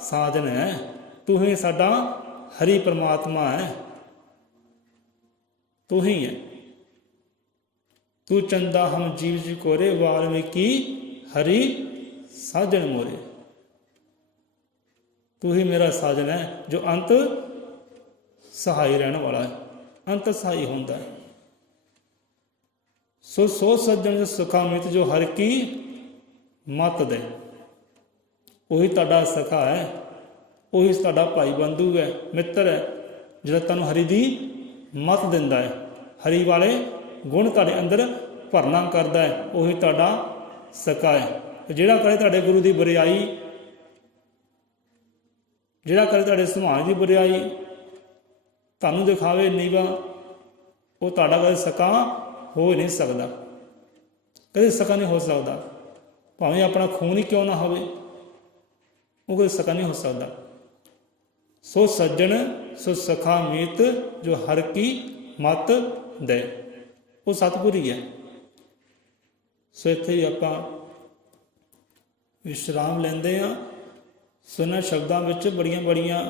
साजन है, तू ही साडा हरि परमात्मा है, तू ही है। तू चंदा हम जीव चकोरे वाल्मीकि हरि साजन मोरे। तू ही मेरा साजन है जो अंत सहाय रहने वाला है, अंत सहाय होता है। सो सो सज्जन सुखामित जो हर की मत दे। ਉਹੀ ਤੁਹਾਡਾ ਸਖਾ ਹੈ, ਉਹੀ ਤੁਹਾਡਾ ਭਾਈ ਬੰਧੂ ਹੈ, ਮਿੱਤਰ ਹੈ, ਜਿਹੜਾ ਤੁਹਾਨੂੰ ਹਰੀ ਦੀ ਮਤ ਦਿੰਦਾ ਹੈ, ਹਰੀ ਵਾਲੇ ਗੁਣ ਤੁਹਾਡੇ ਅੰਦਰ ਭਰਨਾ ਕਰਦਾ ਹੈ, ਉਹੀ ਤੁਹਾਡਾ ਸਖਾ ਹੈ। ਜਿਹੜਾ ਕਰੇ ਤੁਹਾਡੇ ਗੁਰੂ ਦੀ ਬਰਿਆਈ, ਜਿਹੜਾ ਕਰੇ ਤੁਹਾਡੇ ਸਮਾਜ ਦੀ ਬਰਿਆਈ, ਤੁਹਾਨੂੰ ਦਿਖਾਵੇ ਨੀਵਾ, ਉਹ ਤੁਹਾਡਾ ਕਦੇ ਸਕਾ ਹੋ ਹੀ ਨਹੀਂ ਸਕਦਾ, ਕਦੇ ਸਕਾ ਨਹੀਂ ਹੋ ਸਕਦਾ। ਭਾਵੇਂ ਆਪਣਾ ਖੂਨ ਹੀ ਕਿਉਂ ਨਾ ਹੋਵੇ, ਉਹ ਕਦੇ ਸਕਾ ਨਹੀਂ ਹੋ ਸਕਦਾ। ਸੋ ਸੱਜਣ ਸੋ ਸਖਾ ਮੀਤ ਜੋ ਹਰ ਕੀ ਮਤ ਦੇ, ਉਹ ਸਤਿਗੁਰ ਹੀ ਹੈ। ਸੋ ਇੱਥੇ ਹੀ ਆਪਾਂ ਵਿਸ਼ਰਾਮ ਲੈਂਦੇ ਹਾਂ। ਸੋ ਇਹਨਾਂ ਸ਼ਬਦਾਂ ਵਿੱਚ ਬੜੀਆਂ ਬੜੀਆਂ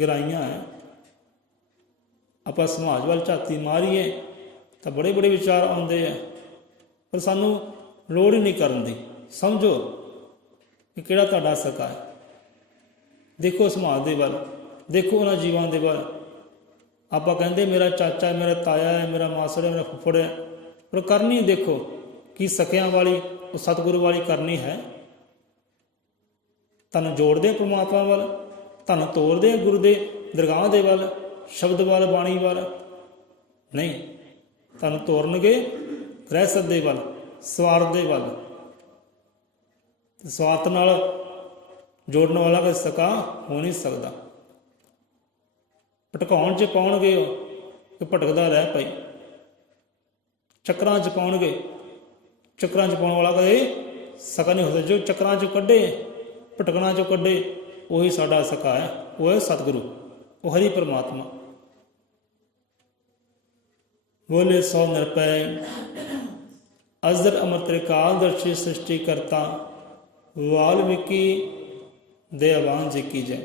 ਗਹਿਰਾਈਆਂ ਹੈ। ਆਪਾਂ ਸਮਾਜ ਵੱਲ ਝਾਤੀ ਮਾਰੀਏ ਤਾਂ ਬੜੇ ਬੜੇ ਵਿਚਾਰ ਆਉਂਦੇ ਆ, ਪਰ ਸਾਨੂੰ ਲੋੜ ਹੀ ਨਹੀਂ ਕਰਨ ਦੀ। ਸਮਝੋ ਕਿ ਕਿਹੜਾ ਤੁਹਾਡਾ ਸਕਾ ਹੈ। ਦੇਖੋ ਸਮਾਜ ਦੇ ਵੱਲ, ਦੇਖੋ ਉਹਨਾਂ ਜੀਵਾਂ ਦੇ ਵੱਲ। ਆਪਾਂ ਕਹਿੰਦੇ ਮੇਰਾ ਚਾਚਾ ਹੈ, ਮੇਰਾ ਤਾਇਆ ਹੈ, ਮੇਰਾ ਮਾਸੜ ਹੈ, ਮੇਰਾ ਫੁੱਫੜ ਹੈ, ਪਰ ਕਰਨੀ ਦੇਖੋ ਕੀ ਸਕਿਆਂ ਵਾਲੀ ਉਹ ਸਤਿਗੁਰੂ ਵਾਲੀ ਕਰਨੀ ਹੈ। ਤੁਹਾਨੂੰ ਜੋੜਦੇ ਪਰਮਾਤਮਾ ਵੱਲ, ਤੁਹਾਨੂੰ ਤੋਰਦੇ ਗੁਰੂ ਦੇ ਦਰਗਾਹ ਦੇ ਵੱਲ, ਸ਼ਬਦ ਵੱਲ, ਬਾਣੀ ਵੱਲ ਨਹੀਂ, ਤੁਹਾਨੂੰ ਤੋਰਨਗੇ ਗ੍ਰਹਿਸਤ ਦੇ ਵੱਲ, ਸਵਾਰਥ ਦੇ ਵੱਲ। ਸਵਾਰਥ ਨਾਲ ਜੋੜਨ ਵਾਲਾ ਕੋਈ ਸਕਾ ਹੋ ਨਹੀਂ ਸਕਦਾ। ਭਟਕਾਉਣ 'ਚ ਪਾਉਣਗੇ ਉਹ ਕਿ ਭਟਕਦਾ ਰਹਿ ਪਈ, ਚੱਕਰਾਂ 'ਚ ਪਾਉਣਗੇ, ਚੱਕਰਾਂ 'ਚ ਪਾਉਣ ਵਾਲਾ ਕਦੇ ਸਕਾ ਨਹੀਂ ਹੋ ਸਕਦਾ। ਜੋ ਚੱਕਰਾਂ 'ਚੋਂ ਕੱਢੇ, ਭਟਕਣਾ 'ਚੋਂ ਕੱਢੇ, ਉਹੀ ਸਾਡਾ ਸਕਾ ਹੈ, ਉਹ ਹੈ ਸਤਿਗੁਰੂ, ਉਹ ਹਰੀ ਪਰਮਾਤਮਾ। बोले सौ निरपय अजर अमर त्रिकालदर्शी सृष्टि करता वाल्मीकि दयावान जी की जय।